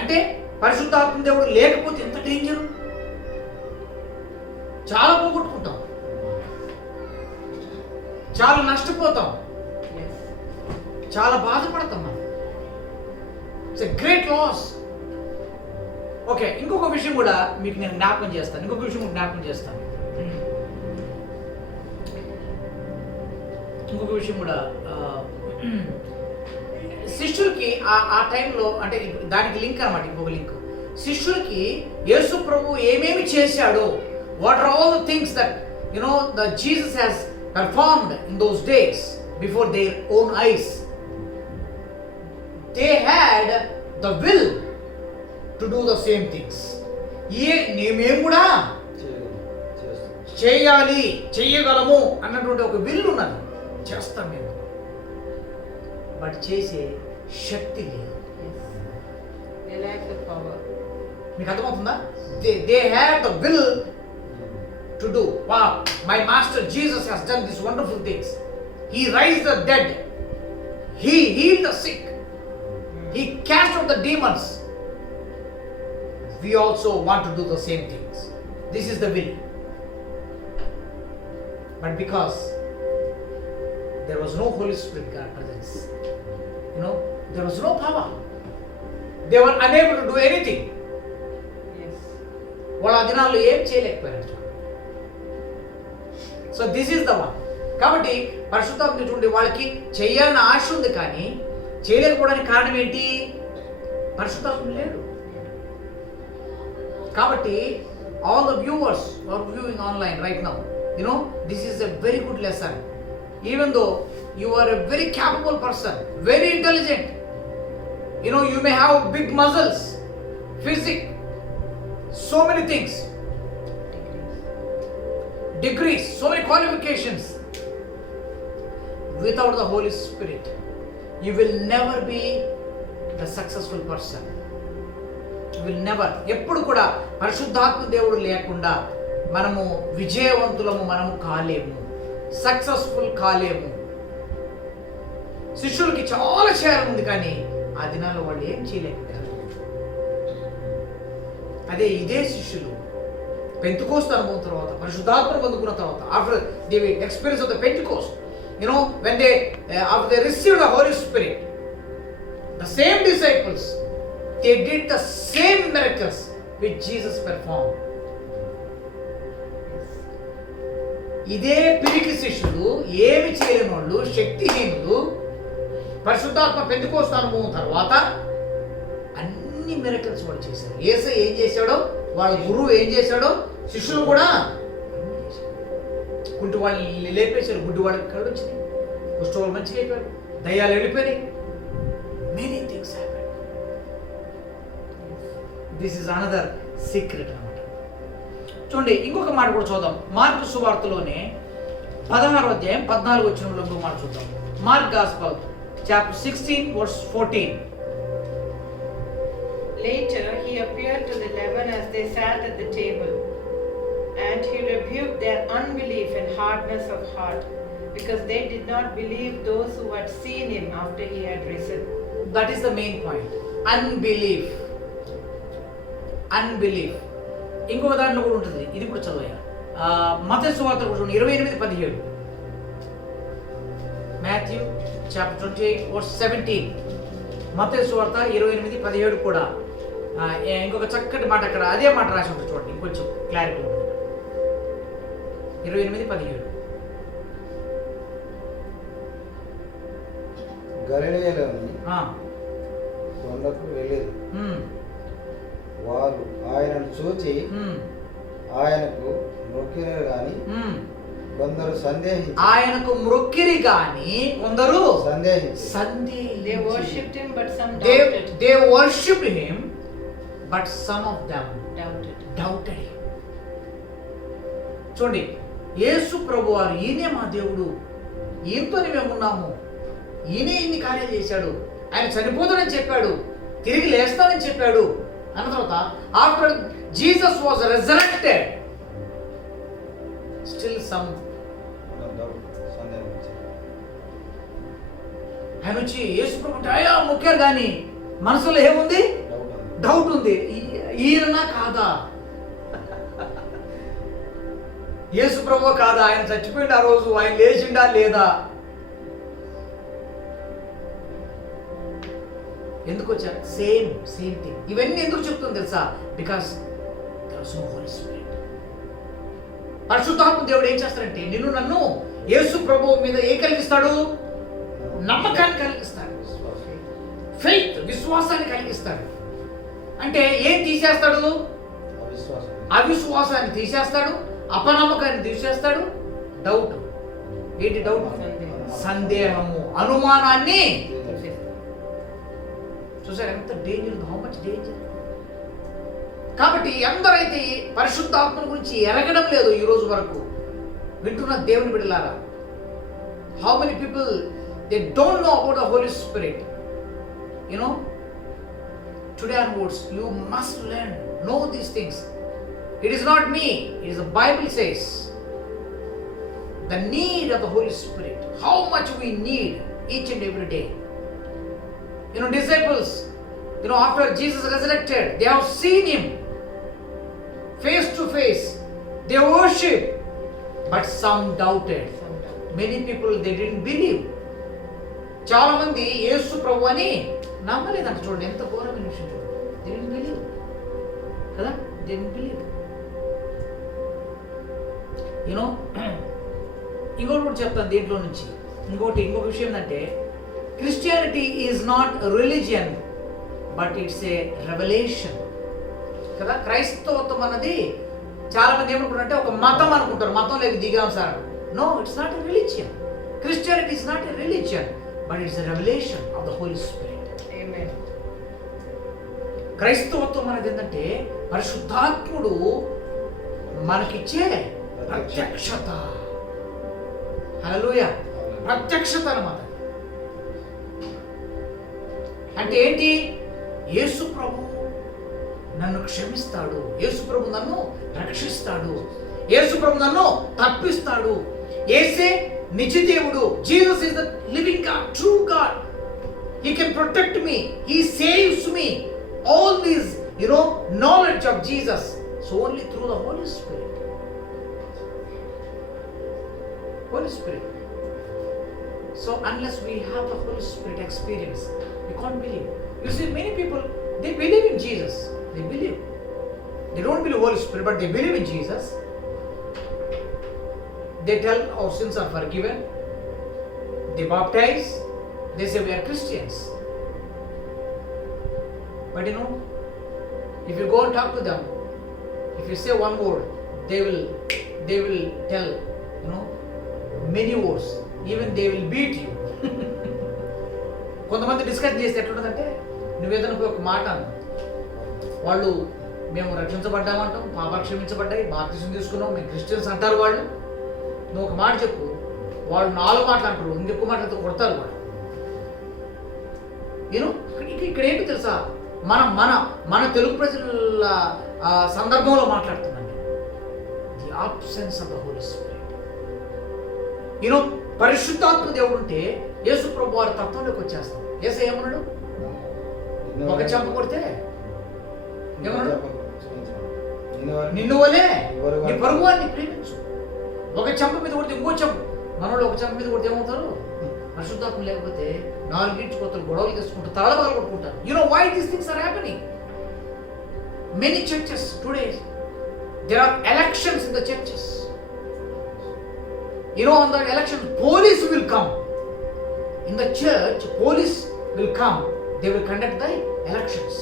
అంటే పరిశుద్ధాత్మ దేవుడు లేకపోతే ఎంత డేంజర్, చాలా పోగొట్టుకుంటాం, చాలా నష్టపోతాం, Yes. చాలా బాధపడతాం మనం. It's a great loss. Okay, ఇంకొక విషయం కూడా మీకు నేను జ్ఞాపకం చేస్తాను. ఇంకొక విషయం కూడా శిష్యులకి ఆ టైంలో, అంటే దానికి లింక్ అన్నమాట, ఇంకొక లింక్. శిష్యులకి యేసు ప్రభు ఏమేమి చేశాడో, what are all the things that the Jesus has performed in those days before their own eyes. They had the will to do the same things. మేము కూడా చేయాలి, చేయగలము అన్నటువంటి ఒక విల్ ఉన్నది, చేస్తాం మేము. బట్ చేసే శక్తి లేదు. They lack the power. మీకు అర్థమవుతుందా? They had the will to do. Wow, my master Jesus has done these wonderful things. He raised the dead, he healed the sick, he cast out the demons. We also want to do the same things. This is the will. But because there was no Holy Spirit God presence, there was no power, they were unable to do anything. Yes. వాళ్ళ ఆ దినాల్లో ఏం చేయలేకపోయారు. So this is the one. కాబట్టి పరిశుద్ధాత్మ చూడండి, వాళ్ళకి చేయాలని ఆశ ఉంది కానీ చేయలేకపోవడానికి కారణం ఏంటి? పరిశుద్ధాత్మ లేడు. కాబట్టి all the viewers are viewing online right now, this is a very good lesson. Even though you are a very capable person, very intelligent, you may have big muscles, physique, so many things, degrees, so many qualifications. Without the Holy Spirit, you will never be the successful person. You will never. ఎప్పుడు కూడా పరిశుద్ధాత్మ దేవుడు లేకుండా మనము విజయవంతులము మనము కాలేము, successful కాలేము. శిష్యులకి చాలా చేయాలని ఉంది కానీ ఆ దినాల్లో వాళ్ళు ఏం చేయలేకపోయారు. అదే ఇదే శిష్యులు పెంతెకోస్తు అనుభవం తర్వాత, పరిశుద్ధాత్మను పొందుకున్న తర్వాత, after the experience of the Pentecost, when after they received the Holy Spirit, the same disciples, they did the same miracles which Jesus performed. ఇదే పిరికి శిష్యులు, ఏమి చేయలేని వాళ్ళు, శక్తిహీనులు, పరిశుద్ధాత్మ పెంతెకోస్తు అనుభవం తర్వాత అన్ని మిరకల్స్ వాళ్ళు చేశారు. యేసయ్య ఏం చేశాడో, వాళ్ళ గురువు ఏం చేశాడో, శిష్యులు కూడా కుంటి వాళ్ళని లేపేశారు, గుడ్డి వాళ్ళకి కళ్ళు వచ్చినాయి, కుష్టి వాళ్ళు మంచిగా అయిపోయారు, దయ్యాలు వెళ్ళిపోయినాయి. Many things happened. This is another secret అన్నమాట. చూడండి, ఇంకొక మాట కూడా చూద్దాం. మార్కు సువార్తలోనే 16వ అధ్యాయం 14 వచనంలో ఇంకో మాట చూద్దాం. Mark gospel chapter 16 verse 14. Later he appeared to the 11 as they sat at the table, and he rebuked their unbelief and hardness of heart, because they did not believe those who had seen him after he had risen. That is the main point. Unbelief. ఇంకొక దాంట్లో కూడా ఉంటుంది, ఇది కూడా చదవయ్యా. మత్తయి సువార్త కూడా 28:17. Matthew chapter 28 verse 17. మత్తయి సువార్త 28:17 కూడా ఇంకొక చక్కటి మాట, అక్కడ అదే మాట రాసి ఉంటుంది చూడండి, ఇంకొంచెం క్లారిటీ ఉంటుంది. 28:17. గలిలయలోని ఆ, కొండకు వెళ్ళేది. ఉమ్, వారు ఆయనను చూచి ఉమ్, ఆయనకు మొక్కినారు గాని ఉమ్. కొందరు ఆయనకు మ్రొక్కిరి గాని కొందరు సందేహించి They worshipped him, but some they doubted. worshipped him, but some of them doubted him. చూడండి, యేసు ప్రభు వారు ఈయనే మా దేవుడు, ఈయనతోనే మేము ఉన్నాము, ఈయనే ఇన్ని కార్యాలు చేశాడు, ఆయన చనిపోతాడని చెప్పాడు, తిరిగి లేస్తాడని చెప్పాడు అన్న తర్వాత after Jesus was resurrected still some సందేహించి ఆయన వచ్చి యేసు ప్రభు అంటే అయ్యా మొక్కారు కానీ మనసులో ఏముంది? డౌట్ ఉంది. ఈయన కాదా, యేసు ప్రభు కాదా, ఆయన చచ్చిపోయింది ఆ రోజు, ఆయన లేచిండా లేదా? ఎందుకు వచ్చారు? Same thing. ఇవన్నీ ఎందుకు చెప్తుంది తెలుసా? బికాస్ పరిశుద్ధాత్మ దేవుడు ఏం చేస్తాడంటే నిన్ను నన్ను యేసు ప్రభు మీద ఏ కలిగిస్తాడు? నమ్మకాన్ని కలిగిస్తాడు, ఫెయిత్, విశ్వాసాన్ని కలిగిస్తాడు. అంటే ఏం తీసేస్తాడు? అవిశ్వాసాన్ని తీసేస్తాడు, అపనమ్మకాన్ని తీసేస్తాడు, డౌట్. ఏంటి డౌట్? సందేహము, అనుమానాన్ని. చూసారు ఎంత డేంజర్, హౌ మచ్ డేంజర్. కాబట్టి ఎందరైతే పరిశుద్ధాత్మ గురించి ఎరగడం లేదు ఈ రోజు వరకు, వింటున్న దేవుని బిడ్డలారా, how many people they don't know about the Holi Spirit. You know, today onwards you must learn, know these things. It is not me, it is the Bible says the need of the Holy Spirit, how much we need each and every day. You know, disciples, you know, after Jesus resurrected, they have seen him face to face, they worship, but some doubted. Many people, they didn't believe. చాలా మంది యేసు ప్రభు అని నమ్మలేదంట. చూడండి ఎంత ఘోరమైన విషయం. చూడండి, they didn't believe కదా, they didn't believe. You know, ఇంకొకటి కూడా చెప్తాను దీంట్లో నుంచి. ఇంకొక విషయం ఏంటంటే, Christianity is not religion but it's a revolution కదా. క్రైస్తవత్వం అన్నది చాలా మంది ఏమనుకుంటారంటే ఒక మతం అనుకుంటారు, మతం లేదు దిగాం sir. No, it's not a religion. Christianity is not a religion but it's a revolution of the Holi spirit. Amen. క్రైస్తవత్వం అనేది ఏంటంటే పరిశుద్ధాత్ముడు మనకిచ్చే ప్రత్యక్షత. హల్లెలూయా, ప్రత్యక్షత అన్నమాట. అంటే ఏంటి? యేసు ప్రభు నన్ను క్షమిస్తాడు, యేసు ప్రభు నన్ను రక్షిస్తాడు, యేసు ప్రభు నన్ను తప్పిస్తాడు. యేసే నిజదేవుడు. Jesus is the living god, true god. He can protect me, he saves me. All these, you know, knowledge of Jesus, so only through the Holy Spirit. Holy Spirit. So unless we have the Holy Spirit experience, we can't believe. You see, many people, they believe in Jesus. They believe. They don't believe Holy Spirit, but they believe in Jesus. They tell our sins are forgiven. They baptize. They say we are Christians. But you know, if you go and talk to them, if you say one word, they will tell, you know, many words. Even they will beat you. కొంతమంది discuss చేస్తే ఎట్లుంటుందంటే, నువ్వేదైనా ఒక మాట అను, వాళ్ళు మేము రక్షించబడ్డామంటాం, పాపాలు క్షమించబడ్డాయి, బాప్తిసం తీసుకున్నాం, మేము క్రిస్టియన్స్ అంటారు వాళ్ళు. నువ్వు ఒక మాట చెప్పు, వాళ్ళు 4 మాటలు అంటారు, ఇంకెక్కువ మాటలతో కొడతారు వాళ్ళు. నేను ఇక్కడ ఏంటి తెలుసా, మన తెలుగు ప్రజల సందర్భంలో మాట్లాడుతున్నాను. The absence of the Holi Spirit. You know, పరిశుద్ధాత్మ దేవుడు ఉంటే యేసు ప్రభు వారి తత్వంలోకి వచ్చేస్తాం. యేసు ఏమన్నాడు? ఒక చెంప కొడితే ఏమన్నాడు? నిన్ను వలే నీ పొరుగు వారిని ప్రేమించు. ఒక చెంప మీద కొడితే ఇంకో చెంప. మనోళ్ళు ఒక చెంప మీద కొడితే ఏమవుతారు? పరిశుద్ధాత్మ లేకపోతే 4 ఇంచుకోతలు గొడవలు తీసుకుంటారు, తలబాలు కొట్టుకుంటారు. You know why these things are happening? Many churches today, there are elections in the churches. You know, on the election, police will come. In the church, police will come. They will conduct the elections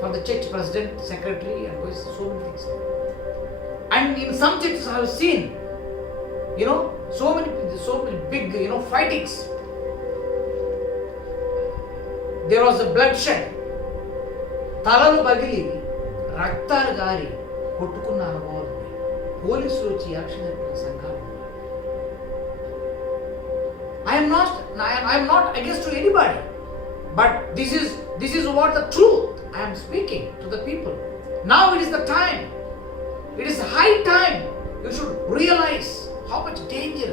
for the church president, secretary, and so many things. And in some churches, I have seen, so many big, fightings. There was a bloodshed. తలలు పగిలి రక్తాలు గారి కొట్టుకున్న అనుభవాలు పోలీసులు వచ్చి action జరిపిన సంఘాలు. I am not against to anybody, but this is what the truth I am speaking to the people. Now it is the time. It is high time. You should realize how much danger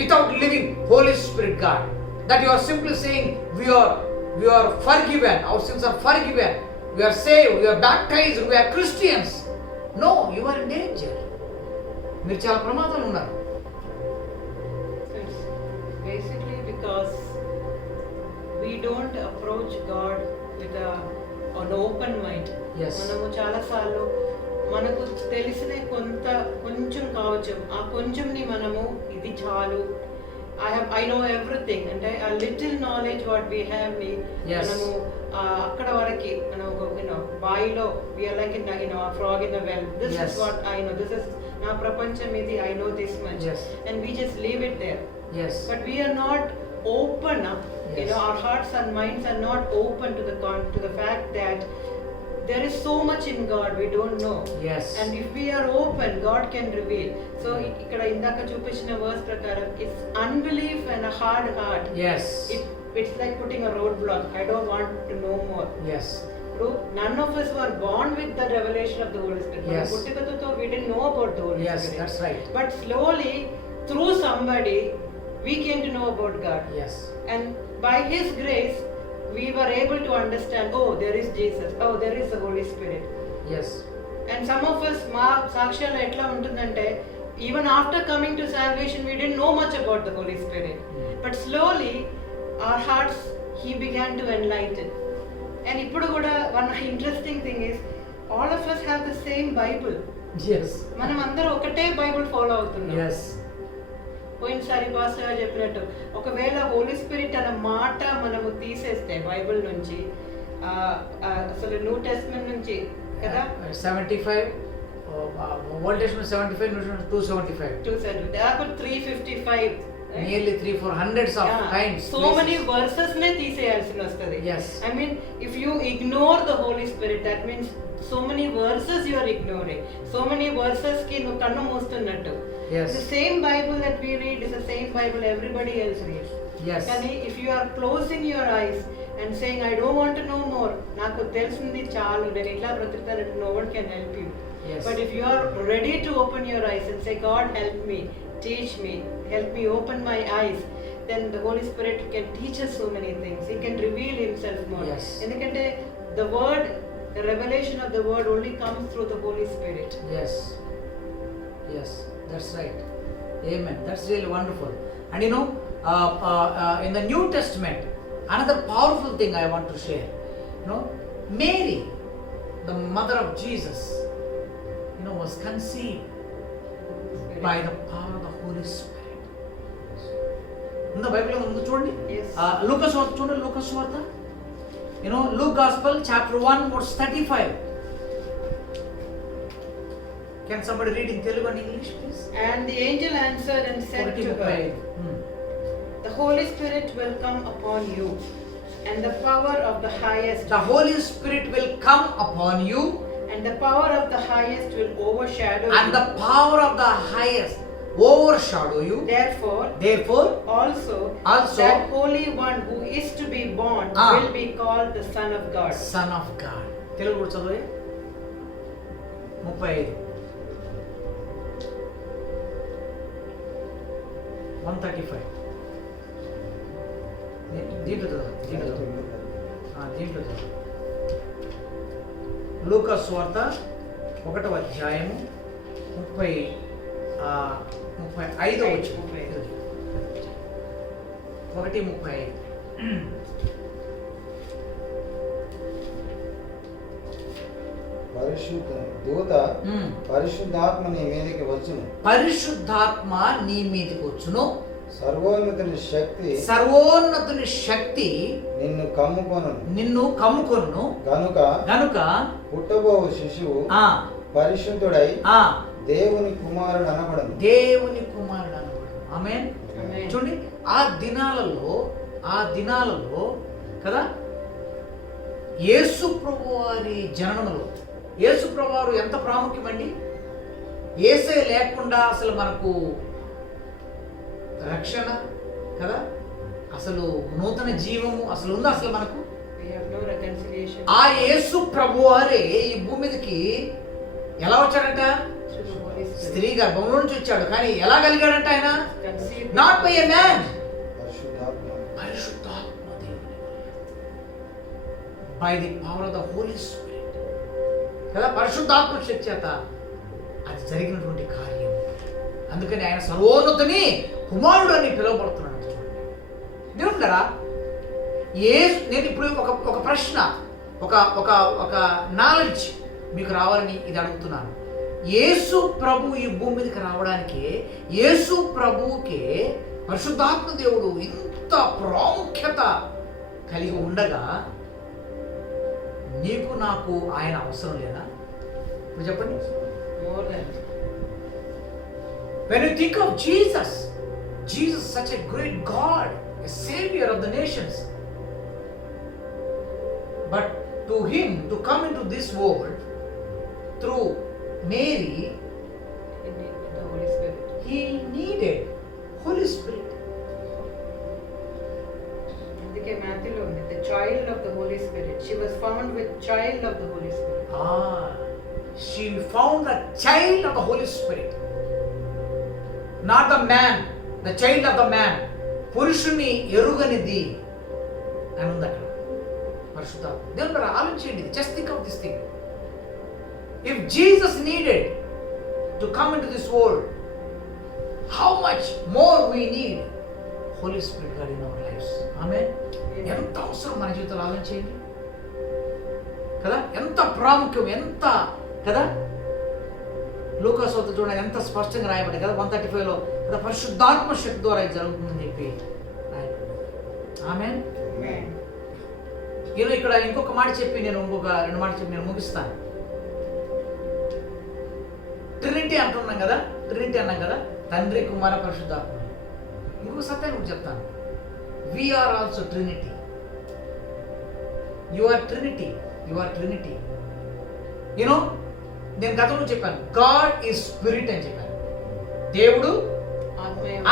without living Holy Spirit God. That you are simply saying we are forgiven. Our sins are forgiven. We are saved. We are baptized. We are Christians. No, you are in danger. మీరు చాలా ప్రమాదాలు ఉన్నారు. It's basically because we don't approach God with an open mind. Yes. మనము చాలా సార్లు మనకు తెలిసిన కొంచెం కావచ్చు, ఆ కొంచెంని మనము ఇది చాలు, I know everything అంటే a little knowledge what we have ని Yes. మనము అక్కడ వరకు మనం బాయిలో we are like a frog in a well. This Yes. is what I know. This is నా ప్రపంచం ఇది, I know this much. Yes. And we just leave it there. Yes. But we are not open up. Yes. Our hearts and minds are not open to the fact that there is so much in God we don't know. Yes. And if we are open, God can reveal. So ikkada indaka చూపించిన verse ప్రకారం it's unbelief and a hard heart. Yes. It's like putting a roadblock. I don't want to know more. Yes. None of us were born with the revelation of the Holy Spirit. Yes. We didn't know about the Holy Yes, Spirit. that's right. But slowly, through somebody, we came to know about God. Yes. And by His grace, we were able to understand, oh, there is Jesus. Oh, there is the Holy Spirit. Yes. And some of us, సాక్ష్యాలు ఎట్లా ఉంటుందంటే, even after coming to salvation, we didn't know much about the Holy Spirit. But slowly, our hearts, He began to enlighten. And ఇప్పుడు కూడా one interesting thing is, all of us have the same Bible. Yes. మనం అందరూ ఒకటే Bible follow అవుతున్నాం. Yes. పోయినసారి pastor గారు చెప్పినట్టు ఒకవేళ హోలీ స్పిరిట్ అనే మాట మనము తీసేస్తే బైబిల్ నుంచి అసలు న్యూ టెస్ట్మెంట్ నుంచి కదా 75 Old Testament 75, New Testament 275. 275 there are 355 Nearly 300-400 of times. So many verses ne తీసేయాల్సి వస్తది. Yes. I mean if you ignore the Holy Spirit, that means so many verses you are ignoring. So many verses ki nu kannu మూస్తున్నట్టు. Yes. The same Bible that we read is the same Bible everybody else reads. Yes. కానీ if you are closing your eyes and saying I don't want to know more, నాకు తెలిసింది చాలు, నేను ఇట్లా బ్రతుకుతానంటే no one can help you. Yes. But if you are ready to open your eyes and say God help me, teach me, help me open my eyes, then the Holy Spirit can teach us so many things. He can reveal Himself more. Yes. ఎందుకంటే the word, the revelation of the word only comes through the Holy Spirit. Yes. Yes. That's right. Amen. That's really wonderful. And in the New Testament, another powerful thing I want to share. Mary, the mother of Jesus, was conceived by the power of the Holy Spirit. In the Bible, చూడండి. Yes. Lucas వార్త చూడండి. Lucas వార్త. Luke Gospel, chapter 1, verse 35. Can somebody read in Telugu and English, please? And the angel answered and said to her, the Holy Spirit will come upon you, and the power of the highest. The Holy Spirit will come upon you, and the power of the highest will overshadow and you. the power of the highest overshadow you. Therefore, also that Holy One who is to be born will be called the Son of God. Son of God. Telugu కూడా చదువు. 35. 135. దీంట్లో లూకాసు వార్త 1వ అధ్యాయము 35వ వచనం. 1:35. పరిశుద్ధాత్మ నీ మీదకి వచ్చును. పరిశుద్ధాత్మ నీ మీదకి వచ్చును. సర్వోన్నతుని శక్తి సర్వోన్నతుని శక్తి నిన్ను కమ్ముకొనును గనుక పుట్టబోవు శిశువు ఆ పరిశుద్ధుడై ఆ దేవుని కుమారుడు అనబడను. ఆమేన్. Amen. చూడండి, ఆ దినాలలో కదా యేసు ప్రభు వారి జననములో యేసు ప్రభు వారు ఎంత ప్రాముఖ్యమండి. యేసే లేకుండా అసలు మనకు రక్షణ కదా, అసలు నూతన జీవము అసలు ఉందా అసలు మనకు? We have no reconciliation. ఆ యేసు ప్రభు వారే ఈ భూమి మీదకి ఎలా వచ్చాడంట? Through the Holy Spirit. స్త్రీ గర్భంలో నుంచి వచ్చాడు. కానీ ఎలా కలిగాడంట ఆయన? Conceived not by a man, పరిశుద్ధాత్మ పరిశుద్ధాత్మ దేవుని by the power of the Holi Spirit కదా, పరిశుద్ధాత్మ శక్తి చేత అది జరిగినటువంటి కార్యం. అందుకని ఆయన సర్వోన్నతుని కుమారుడు అని పిలువబడుతున్నాడు. చూడండి దేవుడారా, నేను ఇప్పుడు ఒక ప్రశ్న, ఒక నాలెడ్జ్ మీకు రావాలని ఇది అడుగుతున్నాను. యేసు ప్రభు ఈ భూమి మీదకి రావడానికి యేసు ప్రభువుకే పరిశుద్ధాత్మ దేవుడు ఇంత ప్రాముఖ్యత కలిగి ఉండగా నీకు నాకు ఆయన అవసరం లేదా? ఇప్పుడు చెప్పండి. more than. When you think of Jesus is such a great God, a savior of the nations. But to him to come into this world through Mary, In the Holy Spirit. he needed Holy Spirit. అందుకే మాథ్యూలో ఉంది, the child of the Holy Spirit. She was found with child of the Holy Spirit. She found the child of the Holy Spirit. Not the man, the child of the man. పురుషుని ఎరుగనిది అని ఉంది అక్కడ. పరిశుద్ధాత్మ దేవుని ద్వారా ఆలోచించండి. Just think of this thing. If Jesus needed to come in to this world, how much more we need Holi spirit god in our lifes. Amen. ఎంత అవసరం మన జీవితంలో ఆలోచించండి కదా, ఎంత ప్రాముఖ్యం, ఎంత కదా. లూకాసు వార్త చూడండి ఎంత స్పష్టంగా రాయబడ్డాయి కదా 135లో కదా, పరిశుద్ధాత్మ శక్తి ద్వారా ఇది జరుగుతుందని చెప్పి రాయబడింది. ఆమేన్. Amen. నేను ఇక్కడ ఇంకొక మాట చెప్పి నేను రెండు మాట చెప్పి నేను ముగిస్తాను. ట్రినిటీ అంటున్నాం కదా, ట్రినిటీ అన్నాం కదా, తండ్రి కుమార పరిశుద్ధాత్మ. ఇంకొక సత్యాన్ని కూడా చెప్తాను. We are also Trinity. You are Trinity. You know, నేను గతంలో చెప్పాను, గాడ్ ఈజ్ స్పిరిట్ అని చెప్పాను. దేవుడు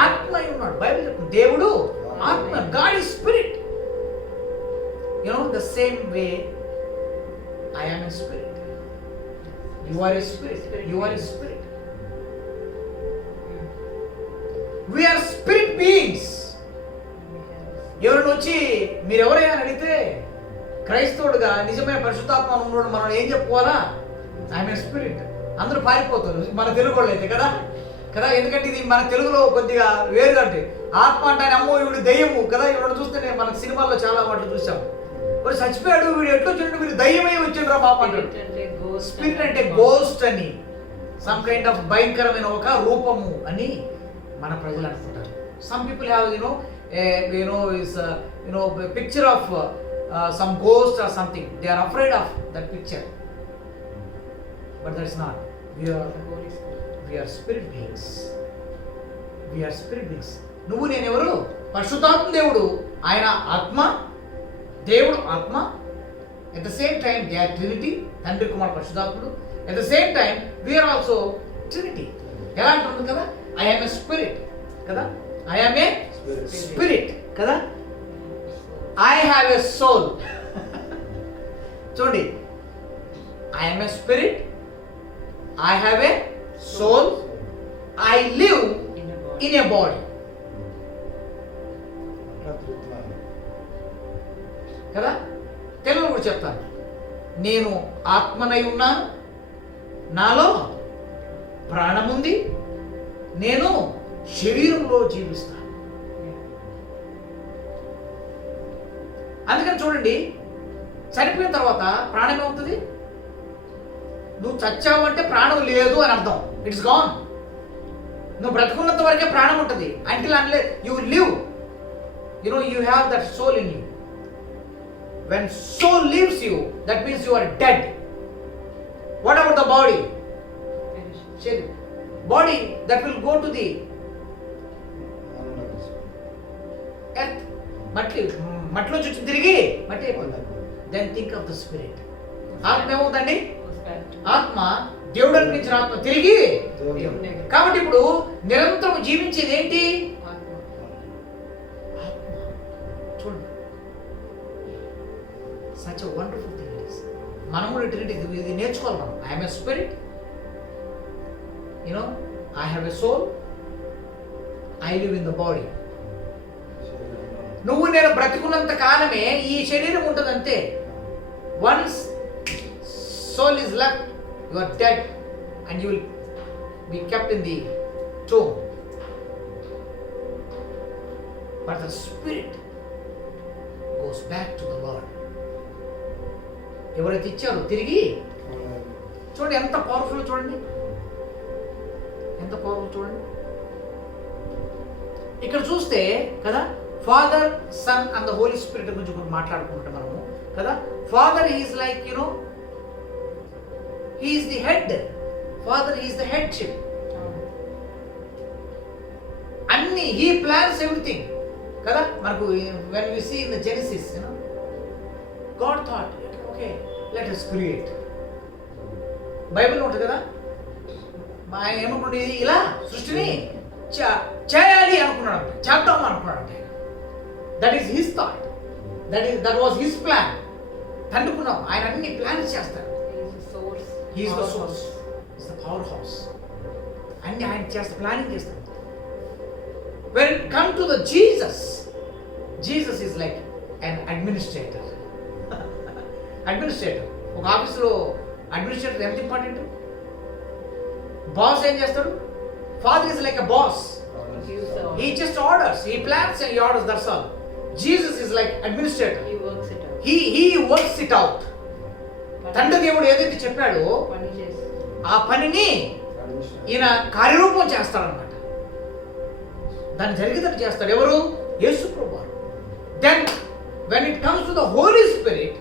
ఆత్మ అయి ఉన్నాడు. బైబిల్ చెప్తుంది దేవుడు ఆత్మ. God is spirit. You know, the same way I am a spirit. You are a spirit. We are spirit beings. ఎవరిని వచ్చి మీరు ఎవరైనా అడిగితే క్రైస్తవుడుగా నిజమైన పరిశుద్ధాత్మ ఉన్నాడు మనం ఏం చెప్పుకోవాలా? I'm a spirit. అందరూ పారిపోతారు మన తెలుగు వాళ్ళు అయితే కదా. ఎందుకంటే ఇది మన తెలుగులో కొద్దిగా వేరుగా అంటే ఆత్మ అంటే అమ్మో వీడు దయ్యము కదా. ఇవాడు చూస్తే మనకు సినిమాల్లో చాలా వాటిలో చూసాం. వాడు చచ్చిపోయాడు, వీడు ఎట్లా వచ్చినట్టు వీడు దయ్యమై వచ్చిండ్రు రా పాప అంటాడు. స్పిరిట్ అంటే గోస్ట్ అని, సమ్ కైండ్ ఆఫ్ భయంకరమైన ఒక రూపము అని మన ప్రజలు అనుకుంటారు. Some people have picture of some ghost or something. They are afraid of that picture. But that is not. We are spirit beings. నువ్వు నేను ఎవరు? పరిశుద్ధాత్మ దేవుడు. ఆయన ఆత్మ, దేవుడు ఆత్మ. At the same time they are Trinity. తండ్రి కుమార్ పరిశుద్ధాత్ముడు. At the same time we are also Trinity. ఎలా అంటుంది కదా, I am a spirit కదా, I am a spirit కదా, I have a soul. చూడండి, I am a spirit, I have a soul, I live in a body. కదా, తెలుగులో కూడా చెప్తాను. నేను ఆత్మనై ఉన్నాను, నాలో ప్రాణముంది, నేను శరీరంలో జీవిస్తాను. అందుకని చూడండి, చనిపోయిన తర్వాత ప్రాణం ఏమవుతుంది? నువ్వు చచ్చావు అంటే ప్రాణం లేదు అని అర్థం. It's gone. నువ్వు బ్రతుకున్నంత వరకే ప్రాణం ఉంటుంది. Until unless you live, you know you have that soul in you. When soul leaves you, that means you are dead. What about the body? Body that will go to the earth. మట్టిలో చుట్టూ తిరిగి మట్టి అయిపోతుంది. Then think of the spirit. ఆత్మ ఏమవుతుందండి? ఆత్మ దేవుడు అనిపించిన ఆత్మ తిరిగి. కాబట్టి ఇప్పుడు నిరంతరం జీవించేది ఏంటి? చూడండి, such a wonderful thing it is. మనం కూడా ఇది నేర్చుకోవాలి. మనం I'm a spirit, you know, I have a soul, I live in the body. నువ్వు నేను బ్రతికున్నంత కాలమే ఈ శరీరం ఉంటుంది అంతే. Once soul is left, you are dead and you will be kept in the tomb. But the spirit goes back to the Lord. ఎవరైతే ఇచ్చారో తిరిగి. చూడండి ఎంత పవర్ఫుల్, చూడండి ఎంత పవర్ఫుల్. చూడండి ఇక్కడ చూస్తే కదా, Father, Son and the Holi Spirit గురించి కూడా మాట్లాడుకుంటాం మనము కదా. Father is like, you know, he is the head. Father is the headship. Anni he plans everything kada. Manaku when we see in the Genesis, you know, God thought, okay, let us create. Bible note kada, మా ఏమనుకుంటే ఇలా సృష్టిని చేయాలి అనుకున్నాడు, చేద్దాం అనుకున్నాడు. That is his thought, that was his plan. తండ్రుకున్నాం, ఆయన అన్ని ప్లాన్స్ చేస్తాడు. He is the source, he is the powerhouse. And ఆయన చేస్తే ప్లానింగ్ చేస్తాడు. When it comes to the Jesus is like an administrator. Administrator. ఒక ఆఫీసులో అడ్మినిస్ట్రేటర్ ఎంత ఇంపార్టెంట్. బాస్ ఏం చేస్తాడు? Father is like a boss. He just orders, he plans and he orders, that's all. Jesus is like administrator. He works it out. He works it out. తండ్రి దేవుడు ఏదైతే చెప్పాడో ఆ పనిని ఈయన కార్యరూపం చేస్తాడనమాట. దాన్ని జరిగేటట్టు చేస్తాడు. ఎవరు? యేసు ప్రభువారు. Then when it comes to the Holi Spirit,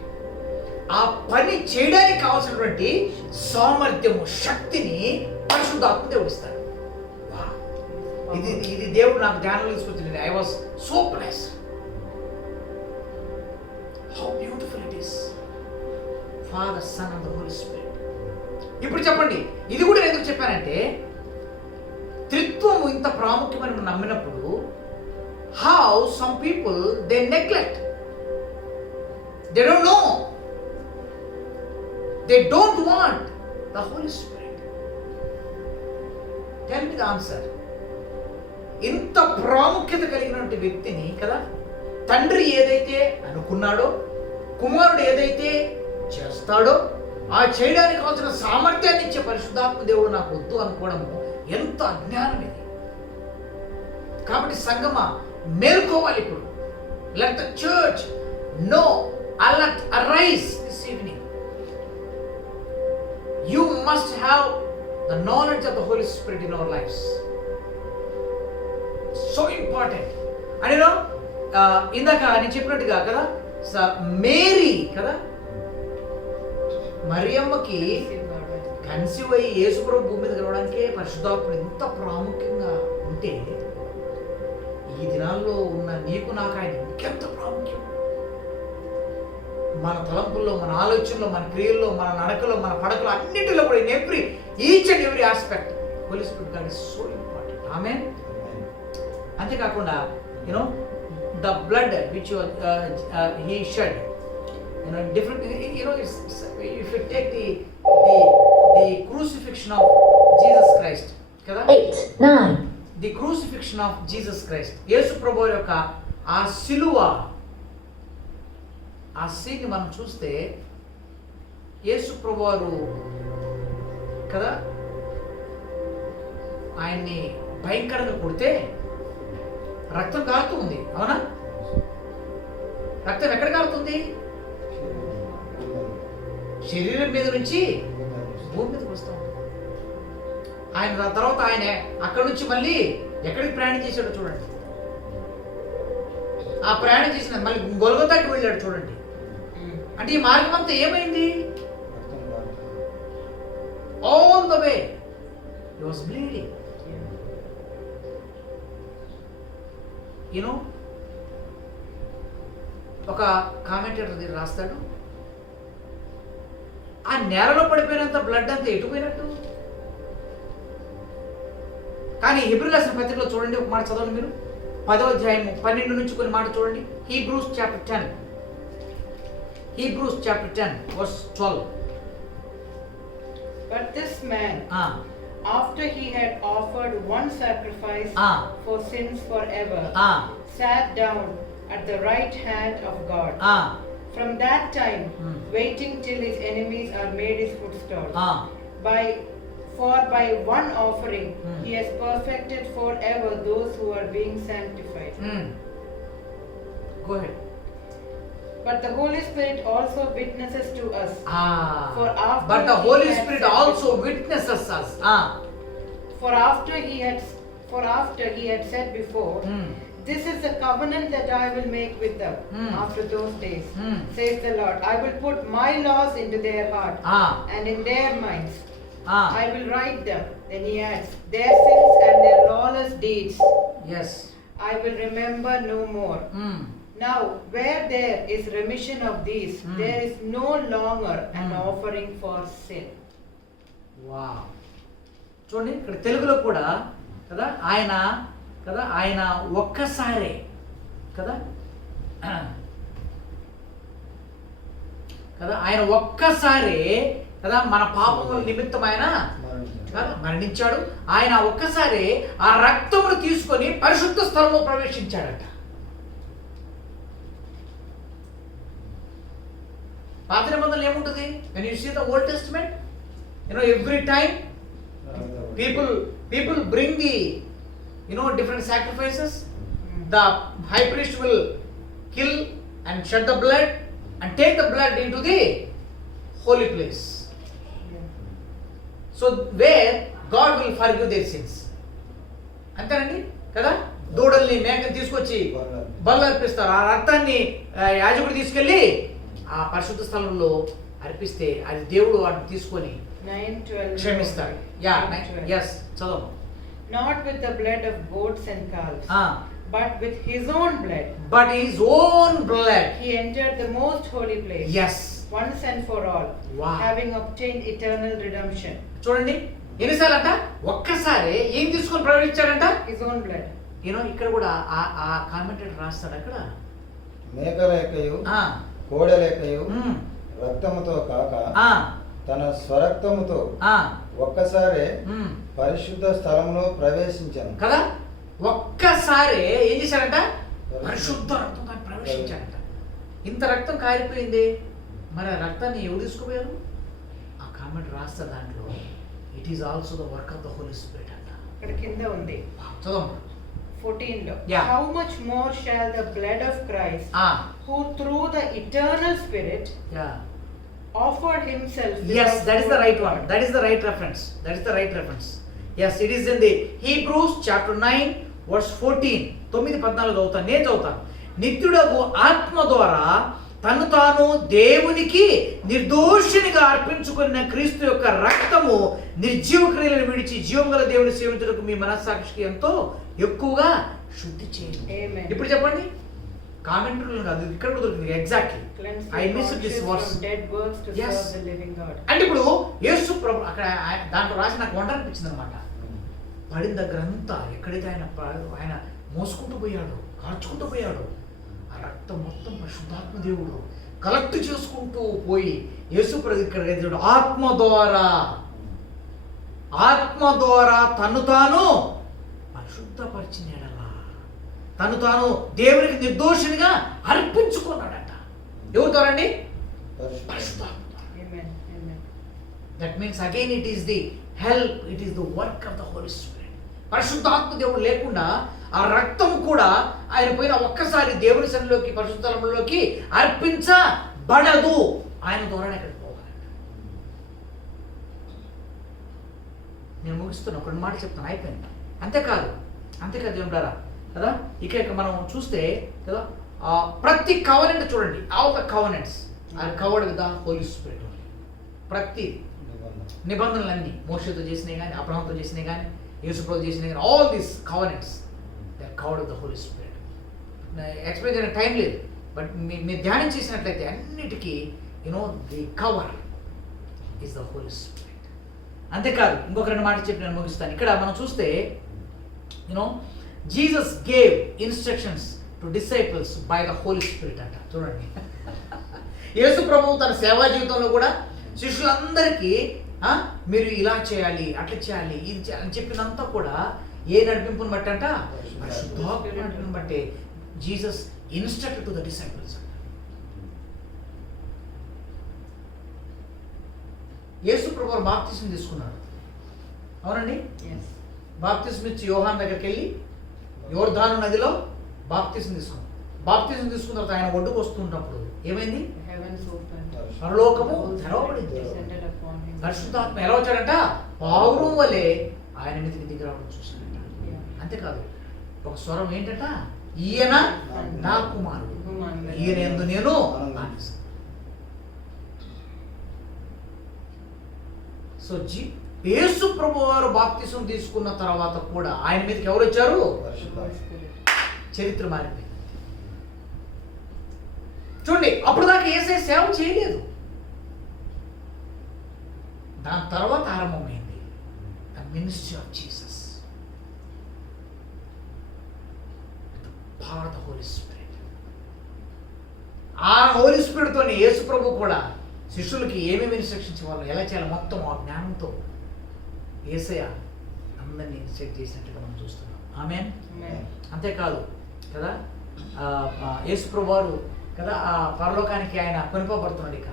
ఆ పని చేయడానికి కావాల్సినటువంటి సామర్థ్యము, శక్తిని పరిశుద్ధాత్మ దేవుడు ఇస్తాడు. ఇది దేవుడు నాకు ధ్యానంలో తీసుకొచ్చింది. I was so blessed. How beautiful it is. Father, Son and the Holy Spirit. ఇప్పుడు చెప్పండి, ఇది కూడా ఎందుకు చెప్పానంటే, త్రిత్వము ఇంత ప్రాముఖ్యమని నమ్మినప్పుడు how some people they neglect, they don't know, they don't want the Holy Spirit. Tell me the answer. ఇంత ప్రాముఖ్యత కలిగినటువంటి వ్యక్తిని కదా, తండ్రి ఏదైతే అనుకున్నాడో, కుమారుడు ఏదైతే చేస్తాడో, ఆ చేయడానికి కావాల్సిన సామర్థ్యాన్ని ఇచ్చే పరిశుద్ధాత్మ దేవుడు నాకు వద్దు అనుకోవడము ఎంత అజ్ఞానం ఇది. కాబట్టి సంగమా మేల్కోవాలి. ఇప్పుడు let the church know, alert, arise this evening. You must have the knowledge of the Holi spirit in our lifes. So important. అని ఇందాక నేను చెప్పినట్టుగా కదా, మేరీ కదా, మరియమ్మకి కన్సీవ్ అయ్యి యేసుప్రభు భూమి మీద కలవడానికే పరిశుద్ధాత్ముడు ఎంత ప్రాముఖ్యంగా ఉంటే, ఈ దినాల్లో ఉన్న నీకు నాకు ఆయన ఇంకెంత ప్రాముఖ్యం. మన తలంపుల్లో, మన ఆలోచనలో, మన క్రియల్లో, మన నడకలో, మన పడకలో, అన్నింటిలో కూడా every each and every aspect holy spirit god is so important. Amen. అంతేకాకుండా you know the blood which he shed, different, if you take the crucifixion of Jesus Christ kada, 8, 9, the crucifixion of Jesus Christ, యేసు ప్రభువు యొక్క ఆ సిలువ, ఆ scene మనం చూస్తే యేసు ప్రభువారు కదా ఆయన్ని భయంకరంగా కొడితే రక్తం కారుతూ ఉంది. అవునా? రక్తం ఎక్కడ కారుతుంది? శరీరం మీద నుంచి భూమి మీదకి వస్తాం. ఆయన తర్వాత ఆయన అక్కడి నుంచి మళ్ళీ ఎక్కడికి ప్రయాణం చేశాడో చూడండి. ఆ ప్రయాణం చేసిన మళ్ళీ గొల్గొతాకి వెళ్ళాడు చూడండి. అంటే ఈ మార్గం అంతా ఏమైంది? All the way he was bleeding. You know ఒక కామెంటేటర్ రాస్తాడు, ఆ నేలలో పడిపోయినంత బ్లడ్ అంతా ఎటుపోయినట్టు. కానీ హెబ్రీ రాసిన పత్రికలో చూడండి, ఒక మాట చదవండి మీరు, 10వ అధ్యాయం 12 నుంచి కొన్ని మాట చూడండి. Hebrews chapter 10 verse 12. But this man, after he had offered one sacrifice for sins forever, sat down at the right hand of God. From that time, waiting till his enemies are made his footstool. For by one offering he has perfected forever those who are being sanctified. Go ahead. But the Holy Spirit also witnesses to us. For after But the he Holy had Spirit said also before- witnesses us. For after he had said before, this is the covenant that I will make with them after those days, says the Lord. I will put my laws into their heart and in their minds. I will write them. Then he adds, their sins and their lawless deeds Yes. I will remember no more. Now, where there is remission of these, there is no longer an offering for sin. Wow. చూడండి ఇక్కడ తెలుగులో కూడా కదా ఆయన ఒక్కసారే ఆయన ఒక్కసారే మన పాపముల నిమిత్తం ఆయన మరణించాడు. ఆయన ఒక్కసారి ఆ రక్తమును తీసుకొని పరిశుద్ధ స్థలంలో ప్రవేశించాడట. పాత నిబంధనలు ఏముంటుంది? when you see the Old Testament, every time people bring the different sacrifices, the high priest will kill and shed the blood and take the blood into the holy place, so where God will forgive their sins. అంతేనండి కదా. దూడల్ని మేకని తీసుకొచ్చి బలి అర్పిస్తారు. ఆ రక్తాన్ని యాజకుడు తీసుకెళ్ళి ఆ పరిశుద్ధ స్థలంలో అర్పిస్తే అది దేవుడు వాటిని తీసుకొని 9:12 క్షమిస్తాడు. చదువు. Not with the blood of goats and calves, but with his own blood. But his own blood. He entered the most holy place. Yes. Once and for all. Wow. Having obtained eternal redemption. చూడండి ఎన్నిసార్లు అంట? ఒక్కసారి ఏం తీసుకొని ప్రవేశించాడంట? His own blood. ఇక్కడ కూడా ఆ commentator రాస్తాడు అక్కడ, మేకల యొక్కయు కోడెల యొక్కయు రక్తముతో కాక తన స్వరక్తముతో ఒక్కసారే పరిశుద్ధ స్థలంలో ప్రవేశించాను కదా. ఒక్కసారి ఏం చేశాడంట? పరిశుద్ధ రక్తంతో ప్రవేశించాడంట. ఇంత రక్తం కారిపోయింది, మరి ఆ రక్తాన్ని ఎవరు తీసుకుపోయారు? ఆ కామెంట్ రాస్తా దాంట్లో, it is also the work of the Holi spirit అంట. ఇక్కడ కింద ఉంది చదవండి 14 లో. Yeah. How much more shall the blood of Christ, who through the eternal Spirit offered himself. Yes, that is the right one. That is the right reference. Yes, it is in the Hebrews chapter 9 verse 14. 9-14 చదువుతాను, నేను చదువుతాను. నిత్యుడగు ఆత్మ ద్వారా తను తాను దేవునికి నిర్దోషినిగా అర్పించుకున్న క్రీస్తు యొక్క రక్తము నిర్జీవ క్రియలను విడిచి జీవం గల దేవుని సేవించుటకు మీ మనస్సాక్షికి ఎంతో ఎక్కువగా శుద్ధి చేయండి. ఇప్పుడు చెప్పండి, కామెంటరీలు కాదు, ఇక్కడ దొరికింది exactly. I miss this verse. అంటే ఇప్పుడు యేసు ప్రభు అక్కడ దాంట్లో రాసి నాకు వంట అనిపించింది అనమాట. పడిన దగ్గర అంతా ఎక్కడైతే ఆయన మోసుకుంటూ పోయాడు, కార్చుకుంటూ పోయాడు, ఆ రక్తం మొత్తం పరిశుద్ధాత్మ దేవుడు కలెక్ట్ చేసుకుంటూ పోయి యేసు ప్రభు ఇక్కడ ఆత్మ ద్వారా తను తాను పరిశుద్ధపరిచినాడలా, తను తాను దేవునికి నిర్దోషినిగా అర్పించుకున్నాడట. ఎవరి ద్వారా అండి? పరిశుద్ధాత్మ. That means again it is the help, it is the work of the Holi spirit. పరిశుద్ధాత్మ దేవుడు లేకుండా ఆ రక్తం కూడా ఆయన పోయిన ఒక్కసారి దేవుని సన్నిధిలోకి పరిశుద్ధలోకి అర్పించబడదు. ఆయన ద్వారానే అక్కడికి పోవాలి. నేను ముగిస్తున్నా, ఒక మాట చెప్తాను, అయిపోయింది. అంతేకాదు దేవుని బిడ్డలారా కదా, ఇక మనం చూస్తే కదా ప్రతి కవనెంట్ చూడండి, all the covenants are covered with the Holi Spirit. ప్రతి నిబంధనలన్నీ మోషేతో చేసినాయి కానీ, అబ్రహాంతో చేసినాయి కానీ, యేసుప్రభుతో చేసినాయి కానీ, all these covenants they are covered with the Holi Spirit. Explain చేయడానికి టైం లేదు, బట్ మీరు ధ్యానం చేసినట్లయితే అన్నిటికీ the cover is the Holi Spirit. అంతేకాదు ఇంకొక 2 మాటలు చెప్పి నేను ముగిస్తాను. ఇక్కడ మనం చూస్తే Jesus gave instructions to disciples by the Holi spirit అంట. చూడండి, యేసు ప్రభువు తన సేవా జీవితంలో కూడా శిష్యులందరికీ మీరు ఇలా చేయాలి, అట్లా చేయాలి, ఇది చేయాలి అని చెప్పినంతా కూడా ఏ నడిపింపుని బట్టి అంట, పరిశుద్ధాత్మ నడిపింపుని బట్టి Jesus instructed to the disciples. యేసు ప్రభువు బాప్తిస్మం తీసుకున్నాడు, అవునండి. బాప్తిస్మం ఇచ్చి యోహాన్ దగ్గరికి వెళ్ళి యోర్దాను నదిలో బాప్తిస్మం తీసుకున్నాడు. బాప్తిస్మం తీసుకున్న తర్వాత ఆయన ఒడ్డుకు వస్తున్నప్పుడు ఏమైంది? పరలోకము తెరవబడింది. పరిశుద్ధాత్మ ఎలా వచ్చాడంట? పావురం వలె ఆయన మీదకి దిగి రావడం చూశాడంట. అంతేకాదు ఒక స్వరం ఏంటంట, ఈయన నా కుమారుడు, ఈయన యందు నేను ఆనందిస్తాను. సో యేసు ప్రభు వారు బాప్తిసం తీసుకున్న తర్వాత కూడా ఆయన మీదకి ఎవరు వచ్చారు? చరిత్ర మారిపోయింది. చూడండి, అప్పుడు దాకా యేసయ్య సేవ చేయలేదు, దాని తర్వాత ఆరంభమైంది the ministry of Jesus, power of the Holi Spirit. ఆ హోలీ స్పిరిట్ తోనే యేసు ప్రభు కూడా శిష్యులకి ఏమేమి ఇన్స్ట్రక్షన్స్ ఇవ్వాలో, ఎలా చేయాలో మొత్తం ఆ జ్ఞానంతో యేసయ్య అందరినీ ఇన్స్ట్రక్ట్ చేసినట్టుగా మనం చూస్తున్నాం. ఆమేన్. అంతేకాదు కదా, యేసు ప్రభు వారు కదా ఆ పరలోకానికి ఆయన కొనిపోబడుతున్నాడు ఇక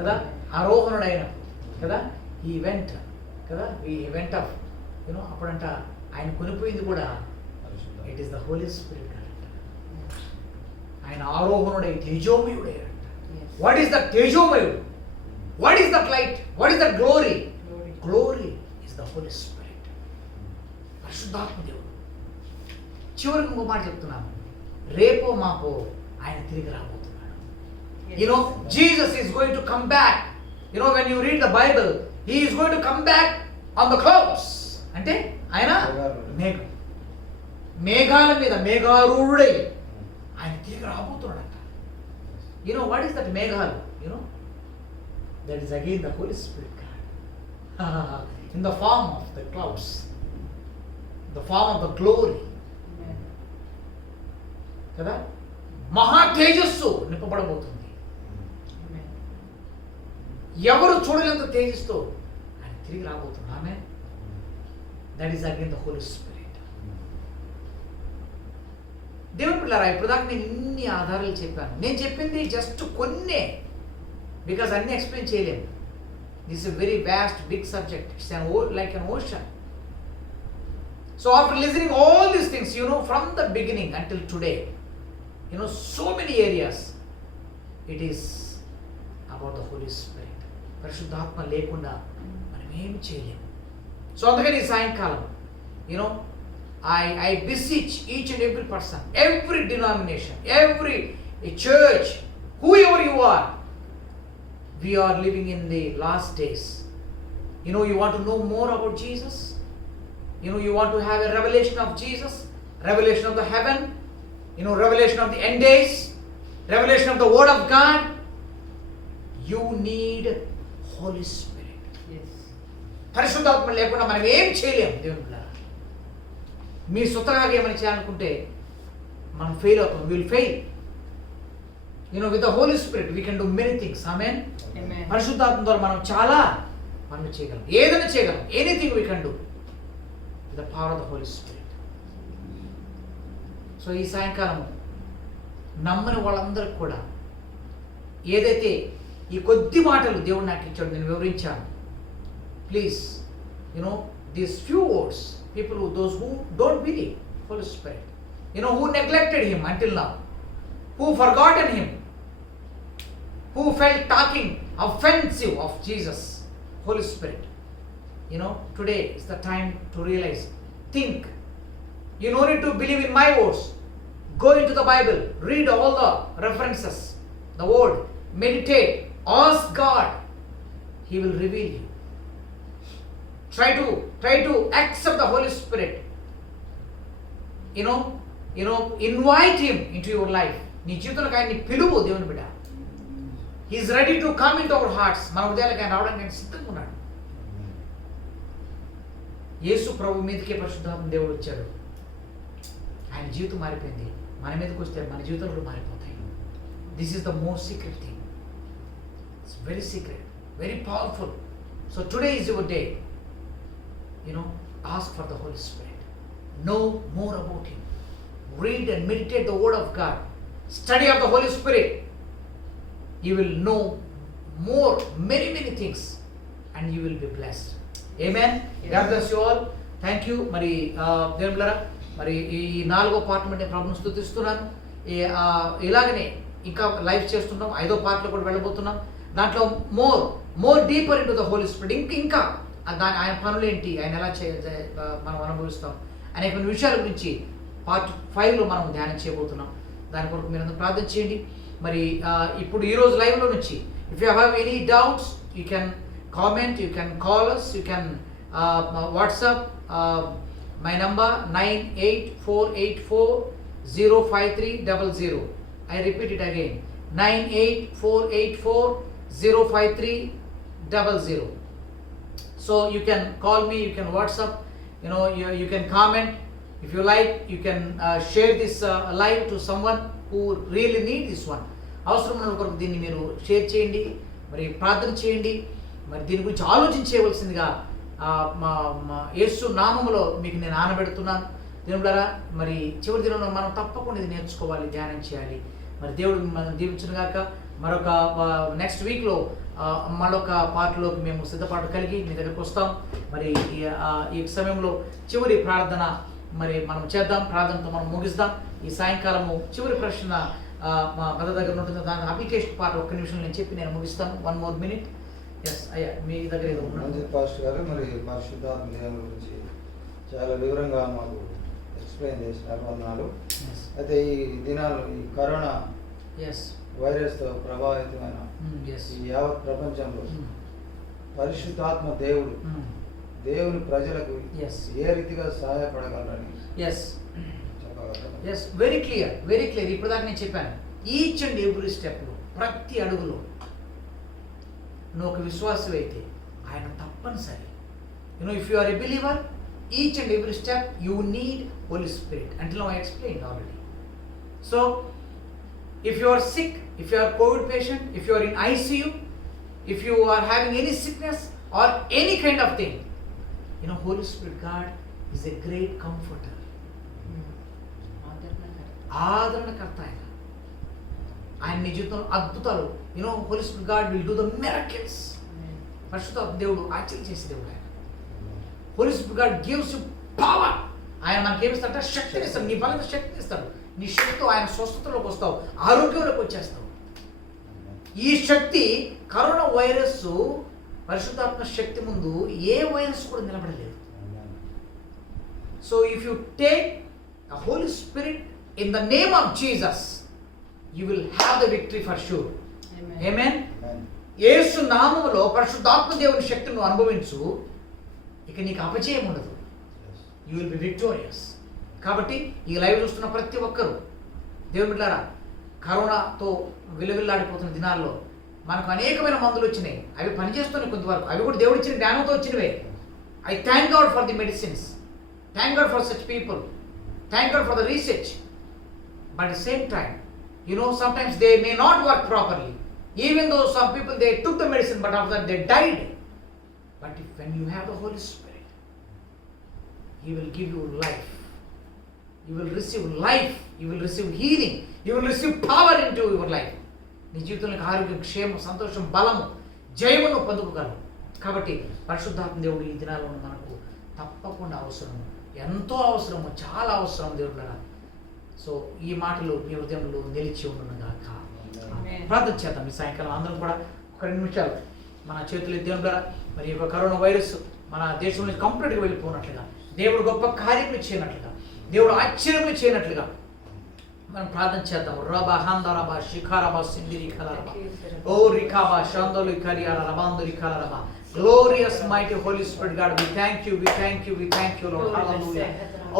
కదా, ఆరోహణుడు ఆయన కదా, ఈ ఈవెంట్ కదా, ఈ ఈవెంట్ ఆఫ్ అప్పుడంట ఆయన కొనిపోయింది కూడా it is the Holi spirit అంట. ఆయన ఆరోహణుడై తేజోమయుడై అంట. వాట్ ఈస్ ద తేజోమయుడు? What is that light? What is that glory? Glory is the Holi spirit, పరిశుద్ధాత్మ దేవుడు. చివరికి ఇంకో మాట చెప్తున్నాను, రేపో మాపో ఆయన తిరిగి రాబోతున్నాడు. Jesus is going to come back. When you read the Bible, he is going to come back on the clouds. అంటే ఆయన మేఘాల మీద మేఘారూఢుడై ఆయన తిరిగి రాబోతున్నాడంట. What is that మేఘాలు? That is again the Holy Spirit God in the form of the clouds, the form of the glory. కదా, మహా తేజస్సు నింపబడబోతుంది. ఎవరు చూడలేంత తేజస్తో ఆయన తిరిగి రాబోతున్నా. ఆమె that is again the Holi Spirit. దేవుని పిల్లరా, ఇప్పుడు దాకా నేను ఇన్ని ఆధారాలు చెప్పాను. నేను చెప్పింది జస్ట్ కొన్నే, బికాస్ అన్ని ఎక్స్ప్లెయిన్ చేయలేము. This is very vast big subject. It's like an ocean. So after listening all these things, from the beginning until today, so many areas, it is about the Holy Spirit. పరిశుద్ధాత్మ లేకుండా మనం ఏం చేయలేము. So అందుకని ఈ సాయంకాలం I beseech each and every person, every denomination, every church, whoever you are, we are living in the last days. You want to know more about Jesus? You want to have a revelation of Jesus, revelation of the heaven, revelation of the end days, revelation of the word of God. You need Holy Spirit. Yes. పరిశుద్ధాత్మ లేకుండా మనం ఏం చేయలేము. దేవుని పిల్లరా, మీ స్వతహాగా ఏమైనా చేయాలనుకుంటే మనం ఫెయిల్ అవుతాం. Will fail. With the Holi spirit we can do many things. Amen. పరిశుద్ధాత్మ ద్వారా మనం చాలా పనులు చేయగలం, ఏదైనా చేయగలం. Anything we can do with the power of the Holi spirit. So ఈ సాయంకాలం నమ్మని వాళ్ళందరికీ కూడా ఏదైతే ఈ కొద్ది మాటలు దేవుడు నాకు ఇచ్చాడు, నేను వివరించాను. Please these few words, those who don't believe Holy Spirit, who neglected him until now, who forgotten him, who felt talking offensive of Jesus, Holy Spirit, today is the time to realize. Think. You no need to believe in my words. Go into the Bible, read all the references, the word, meditate, ask God. He will reveal you. Try to accept the Holy Spirit. Invite Him into your life. నీ జీవితంలోకి ఆయన్ని పిలువు దేవుని బిడ్డ. He is ready to come into our hearts. మన హృదయాలకు ఆయన రావడానికి ఆయన సిద్ధంగా ఉన్నాడు. యేసు ప్రభు మీదకే పరిశుద్ధాత్మ దేవుడు వచ్చాడు. ఆయన జీవితం మారిపోయింది. మన మీదకి వస్తే మన జీవితాలు కూడా మారిపోతాయి. This is the most secret thing. It's very secret, very powerful. So today is your day. Ask for the Holi Spirit. Know more about Him. Read and meditate the Word of God. Study of the Holy Spirit. You will know more, many things, and you will be blessed. Amen. Yes. God bless you all. Thank you. మరి దేవుళ్ళారా, మరి ఈ 4వ part అంటే ప్రభువును స్తుతిస్తున్నాను. ఇలాగనే ఇంకా live చేస్తున్నాం. 5వ పార్ట్లో కూడా వెళ్ళబోతున్నాం. దాంట్లో more deeper into the Holi Spirit. ఇంకా దాని ఆయన పనులేంటి, ఆయన ఎలా మనం అనుభవిస్తాం అనేక విషయాల గురించి పార్ట్ 5లో మనం ధ్యానం చేయబోతున్నాం. దాని కొరకు మీరు అందరూ ప్రార్థన చేయండి. మరి ఇప్పుడు ఈరోజు లైవ్లో నుంచి if you have any doubts you can comment, you can call us, you can WhatsApp my number 9848405300. I repeat it again, 9848405300. So you can call me, you can WhatsApp, you can comment. If you like, you can share this live to someone who really need this one. అవసరమైన కొరకు దీన్ని మీరు share చేయండి, మరి ప్రార్థన చేయండి. మరి దీని గురించి ఆలోచించేయవలసిందిగా యేసు నామములో మీకు నేను ఆనబెడుతున్నాను. దేవుడారా, మరి చివరి దినంలో మనం తప్పకుండా ఇది నేర్చుకోవాలి, ధ్యానం చేయాలి. మరి దేవుడు మనం దీవించును గాక. మరొక నెక్స్ట్ వీక్లో మరొక పాటలోకి మేము సిద్ధపాటు కలిగి మీ దగ్గరకు వస్తాం. మరి ఈ సమయంలో చివరి ప్రార్థన మరి మనం చేద్దాం. ప్రార్థనతో మనం ముగిస్తాం. ఈ సాయంకాలము చివరి ప్రశ్న మా బ్రదర్ దగ్గర ఉంటుంది. దాని అప్లికేషన్ పార్ట్ 1 నిమిషం నేను చెప్పి నేను ముగిస్తాను. 1 more minute. ఎస్ అయ్యా, మీ దగ్గర ఏదో మంచిది పాస్టర్ గారు. మరి పరిశుద్ధాత్మ దేవుని గురించి చాలా వివరంగా మాకు ఎక్స్ప్లెయిన్ చేసినారు. వందనాలు. అయితే ఈ దినాలు ఈ కరోనా వైరస్తో ప్రభావితమైన ఈ యావత్ ప్రపంచంలో పరిశుద్ధాత్మ దేవుడు దేవుని ప్రజలకు ఏ రీతిగా సహాయపడగలరని చెప్పగలరా? Very clear. ఇప్పుడు దాకా నేను చెప్పాను. ఈచ్ అండ్ ఎవ్రీ స్టెప్లో, ప్రతి అడుగులో నువ్వు ఒక విశ్వాసం అయితే ఆయన తప్పనిసరి. If you are a believer, each and every step you need Holi Spirit. Until I explain already. So if you are sick, if you are COVID patient, if you are in ICU, if you are having any sickness or any kind of thing, Holy Spirit God is a great comforter. ఆదరణకర్త ఆయన నీ జీవితంలో అద్భుతాలు. Holy Spirit God will do the miracles. పరిశుద్ధాత్మ దేవుడు ఆశ్చర్యం చేసే దేవుడు ఆయన. Holy Spirit God gives you power. ఆయన మనకి ఏమిస్తాడంటే శక్తిని ఇస్తాడు. నీ బలంగా శక్తిని ఇస్తాడు. నీ శక్తితో ఆయన స్వస్థతలోకి వస్తావు, ఆరోగ్యంలోకి వచ్చేస్తావు. ఈ శక్తి, కరోనా వైరస్ పరిశుద్ధాత్మ శక్తి ముందు ఏ వైరస్ కూడా నిలబడలేదు. So if you take the Holi spirit in the name of Jesus, you will have the victory for sure. Amen. యేసు నామములో పరిశుద్ధాత్మ దేవుని శక్తిని నువ్వు అనుభవించు, ఇక నీకు అపజయం ఉండదు. You will be victorious. కాబట్టి ఈ లైవ్ చూస్తున్న ప్రతి ఒక్కరూ దేవుని బిడ్డలారా, కరోనాతో విలవిల్లాడిపోతున్న దినాల్లో మనకు అనేకమైన మందులు వచ్చినాయి. అవి పనిచేస్తున్నాయి కొంతవరకు. అవి కూడా దేవుడు ఇచ్చిన జ్ఞానంతో వచ్చినవే. I thank god for the medicines, thank god for such people, thank god for the research. But at the same time, sometimes they may not work properly. Even though some people, they took the medicine, but after that they died. But when you have the Holy Spirit, He will give you life. You will receive life, you will receive healing, you will receive power into your life. నీ జీవితంలో ఆరోగ్యం, క్షేమం, సంతోషం, బలము, జయమును పొందుకోగలవు. కాబట్టి పరిశుద్ధాత్మ దేవుడు ఈ దినాల్లో మనకు తప్పకుండా అవసరము, ఎంతో అవసరము, చాలా అవసరం దేవుడు. సో ఈ మాటలు మీ హృదయంలో నిలిచి ఉండునుగాక. ప్రార్థన చేద్దాం. ఈ సాయంకాలం అందరం కూడా ఒక 2 నిమిషాలు మన చేతులు దేవుని ద్వారా మరి ఈ కరోనా వైరస్ మన దేశం నుంచి కంప్లీట్గా వెళ్ళిపోయినట్లుగా, దేవుడు గొప్ప కార్యములు చేయనట్లుగా, దేవుడు ఆశ్చర్యములు చేయనట్లుగా మనం ప్రార్థన చేద్దాం. రబా హందరబా శిఖరబా సిందిరి కలరబా ఓ రికాబా షందలు కరియాల రబాందురి కలరబా. Glorious mighty Holy Spirit God, we thank you, we thank you, we thank you, Lord. Hallelujah.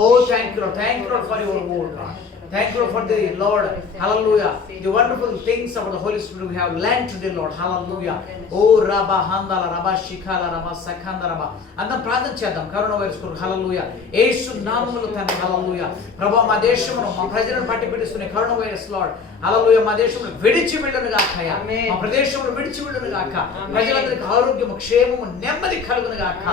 Oh, thank you, Lord. Thank you, Lord, for your word, Lord. Thank you, Lord, for the Lord. Hallelujah. The wonderful things about the Holy Spirit we have learned today, Lord. Hallelujah. Oh, Rabba Handala, Rabba Shikala, Rabba Sakanda, Rabba. అందరం ప్రార్థన చేద్దాం. Corona virus కొరకు హల్లెలూయా. యేసు నామములో తండ్రి హల్లెలూయా. ప్రభువా మా దేశమును మా ప్రజలను పట్టి పీడిస్తున్న కరోనా వైరస్ లార్డ్ హల్లెలూయా మా దేశమును విడిచి వెళ్ళును గాక అయ్యా. మా ప్రదేశమును విడిచి వెళ్ళును గాక. ప్రజలందరికీ ఆరోగ్యము క్షేమము నెమ్మది కలుగును గాక.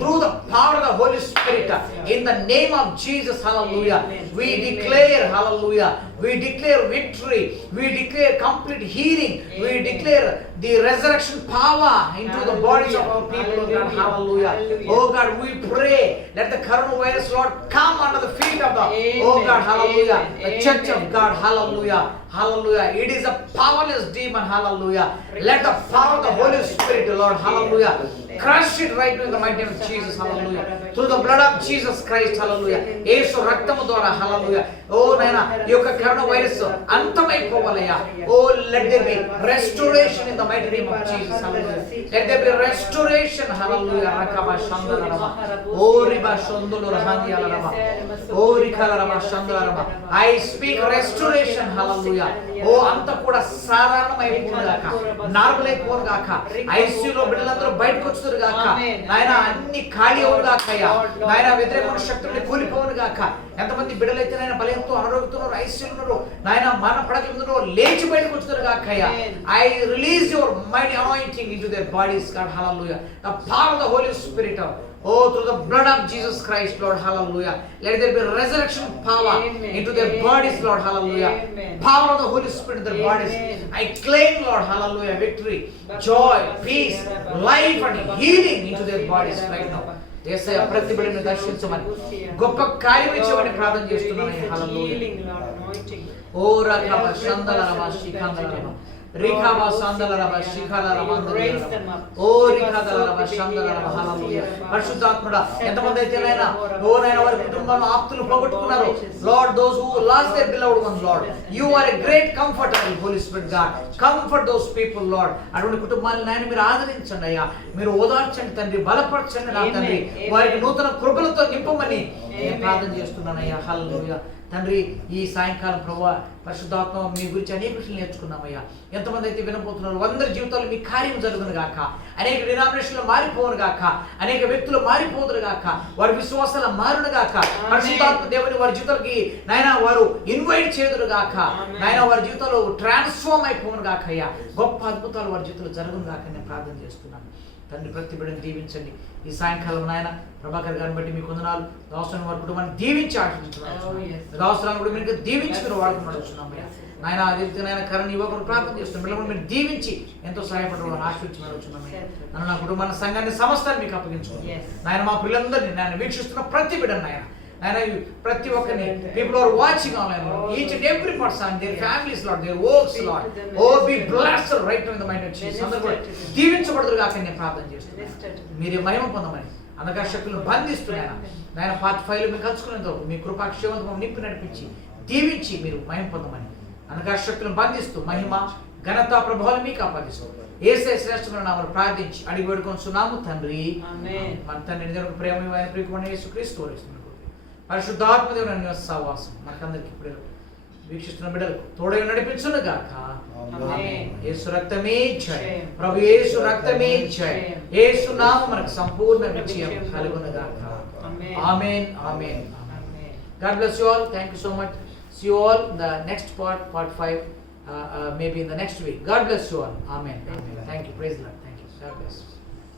Through the power of the Holy Spirit in the name of Jesus hallelujah we declare hallelujah we declare victory, we declare complete healing, we declare the resurrection power into the bodies of our people, oh God, hallelujah. Oh God, we pray let the coronavirus Lord come under the feet of the oh God, hallelujah, the church of God, hallelujah, hallelujah. It is a powerless demon, hallelujah. Let the power of the Holy Spirit, Lord, hallelujah, crush it right now in the mighty name of Jesus, hallelujah. Through the blood of Jesus Christ, hallelujah. యేసు రక్తము ద్వారా hallelujah. Oh నాయనా ఈ యొక్క corona virus అంతమైపోవాలయ్యా. Oh let there be restoration in the mighty name of Jesus, hallelujah. Let there be restoration, hallelujah. rakaba shandarama oh riba shondolo rahandialarama oh rikalarama shandarama. I speak restoration, hallelujah. Oh అంతా కూడా సాధారణమైపోను గాక, normal అయిపోను గాక. ICU లో బిడ్డలందరూ బయటకు వచ్చుదురు గాక. నాయనా అన్ని ఖాళీ అవును గాక అయ్యా. నాయనా వ్యతిరేక శక్తుల్ని కూలిపోవును గాక. ఎంతమంది బిడ్డలైతే నాయన బలహీనతో అనారోగ్యంతో ICU ఉన్నారు నాయన మన పడకల మీద లేచి బయటకు వచ్చుదురు గాక అయ్యా. I release your mighty anointing into their bodies, God, hallelujah. The power of the Holy Spirit, oh through the blood of Jesus Christ, Lord, hallelujah. Let there be resurrection power into their bodies, Lord, hallelujah. Power of the Holy Spirit in their bodies. I claim, Lord, hallelujah, victory, joy, peace, life and healing into their bodies right now. యేసయ్య ప్రతి బిడ్డని దర్శించమని గొప్ప కార్యం ఇచ్చమని ప్రార్థన చేస్తున్నాను. హల్లెలూయా. ఓ రకమ షందల రమ శిఖందల రమ రిఖాబా సందల రమ శిఖల రమ ఓ రిఖాదల రమ షందల రమ హల్లెలూయా. పరిశుద్ధాత్ముడా ఎంతమంది అయితే నాయనా ఓ నాయనా వారి కుటుంబంలో ఆప్తులు పోగొట్టుకున్నారు lord, those who lost their beloved ones, Lord, you are a great comforter, Holy Spirit God. Comfort those people, Lord. అటువంటి కుటుంబాలను నాయన మీరు ఆదరించండి అయ్యా, మీరు ఓదార్చండి తండ్రి, బలపరచండి నా తండ్రి, వారికి నూతన కృపలతో నింపమని నేను ప్రార్థన చేస్తున్నానయ్యా. హల్లెలూయా. తండ్రి ఈ సాయంకాలం ప్రభువా పరిశుద్ధాత్మ మీ గురించి అనేక విషయాలు నేర్చుకున్నామయ్యా. ఎంతమంది అయితే వినబోతున్నారు అందరి జీవితాల్లో మీ కార్యం జరుగును గాక. అనేక డినామినేషన్లు మారిపోవును గాక, అనేక వ్యక్తులు మారిపోదురు గాక, వారి విశ్వాసాలు మారును గాక. పరిశుద్ధాత్మ దేవుని వారి జీవితాలకి నాయన వారు ఇన్వైట్ చేదురు గాక. నాయన వారి జీవితాలు ట్రాన్స్ఫార్మ్ అయిపోవును గాక అయ్యా. గొప్ప అద్భుతాలు వారి జీవితంలో జరుగును గాక నేను ప్రార్థన చేస్తున్నాను తండ్రి. ప్రతి బిడ్డని దీవించండి ఈ సాయంకాలం నాయన. ప్రభాకర్ గారిని బట్టి మీకు వందనాలు. దాసుని వారి కుటుంబాన్ని దీవించి ఆశించున్నాను. దాసురాలను కూడా మీరు దీవించి మీరు వాడుకుని నడుస్తున్నాము నాయన. అదే నాయన కరణ్ యువకుడు ప్రార్థన చేస్తున్నాం. పిల్లలు మీరు దీవించి ఎంతో సహాయపడడం ఆశించి నడుచున్నాము. నన్ను నా కుటుంబాన్ని సంఘాన్ని సమస్తాన్ని మీకు అప్పగించుకున్నాను నాయన. మా పిల్లలందరినీ నేను వీక్షిస్తున్న ప్రతి బిడ్డను నాయన ప్రతి ఒక్కరిని people are watching online, Lord, each and every person, their families, Lord, their works, Lord, oh be blessed right now in the mighty name of Jesus. అందరూ కూడా దీవించబడుదురు గాక నేను ప్రార్థన చేస్తున్నాను. మీరే మహిమ పొందమని అంధకార శక్తులను బంధిస్తున్నాను నాయన. పార్ట్ 5 లో మీరు కలుసుకునేంత వరకు మీ కృపాక్షేమంతో నింపి నడిపించి దీవించి మీరు మహిమ పొందమని అంధకార శక్తులను బంధిస్తూ మహిమ ఘనత ప్రభావాలు మీకు ఆపాదిస్తూ యేసయ్య శ్రేష్టమైన నామములో ప్రార్థించి అడిగి వేడుకొనుచున్నాము తండ్రి. మన తండ్రి నిజమైన ప్రేమ ప్రియకుమారుడైన యేసుక్రీస్తు వారి పరిశుద్ధాత్మ దేవుని సహవాసం మనకందరికి ఇప్పుడు వీక్షిస్తున్న బిడ్డలకు తోడై నడిపించును గాక. యేసు రక్తమే జయం, ప్రభు యేసు రక్తమే జయం, యేసు నామం మనకు సంపూర్ణ విజయం కలుగును గాక. ఆమేన్ ఆమేన్. God bless you all. Thank you so much. See you all in the next part 5, maybe in the next week. God bless you all. Amen. Amen. Thank you. Praise the Lord. Thank you. God bless.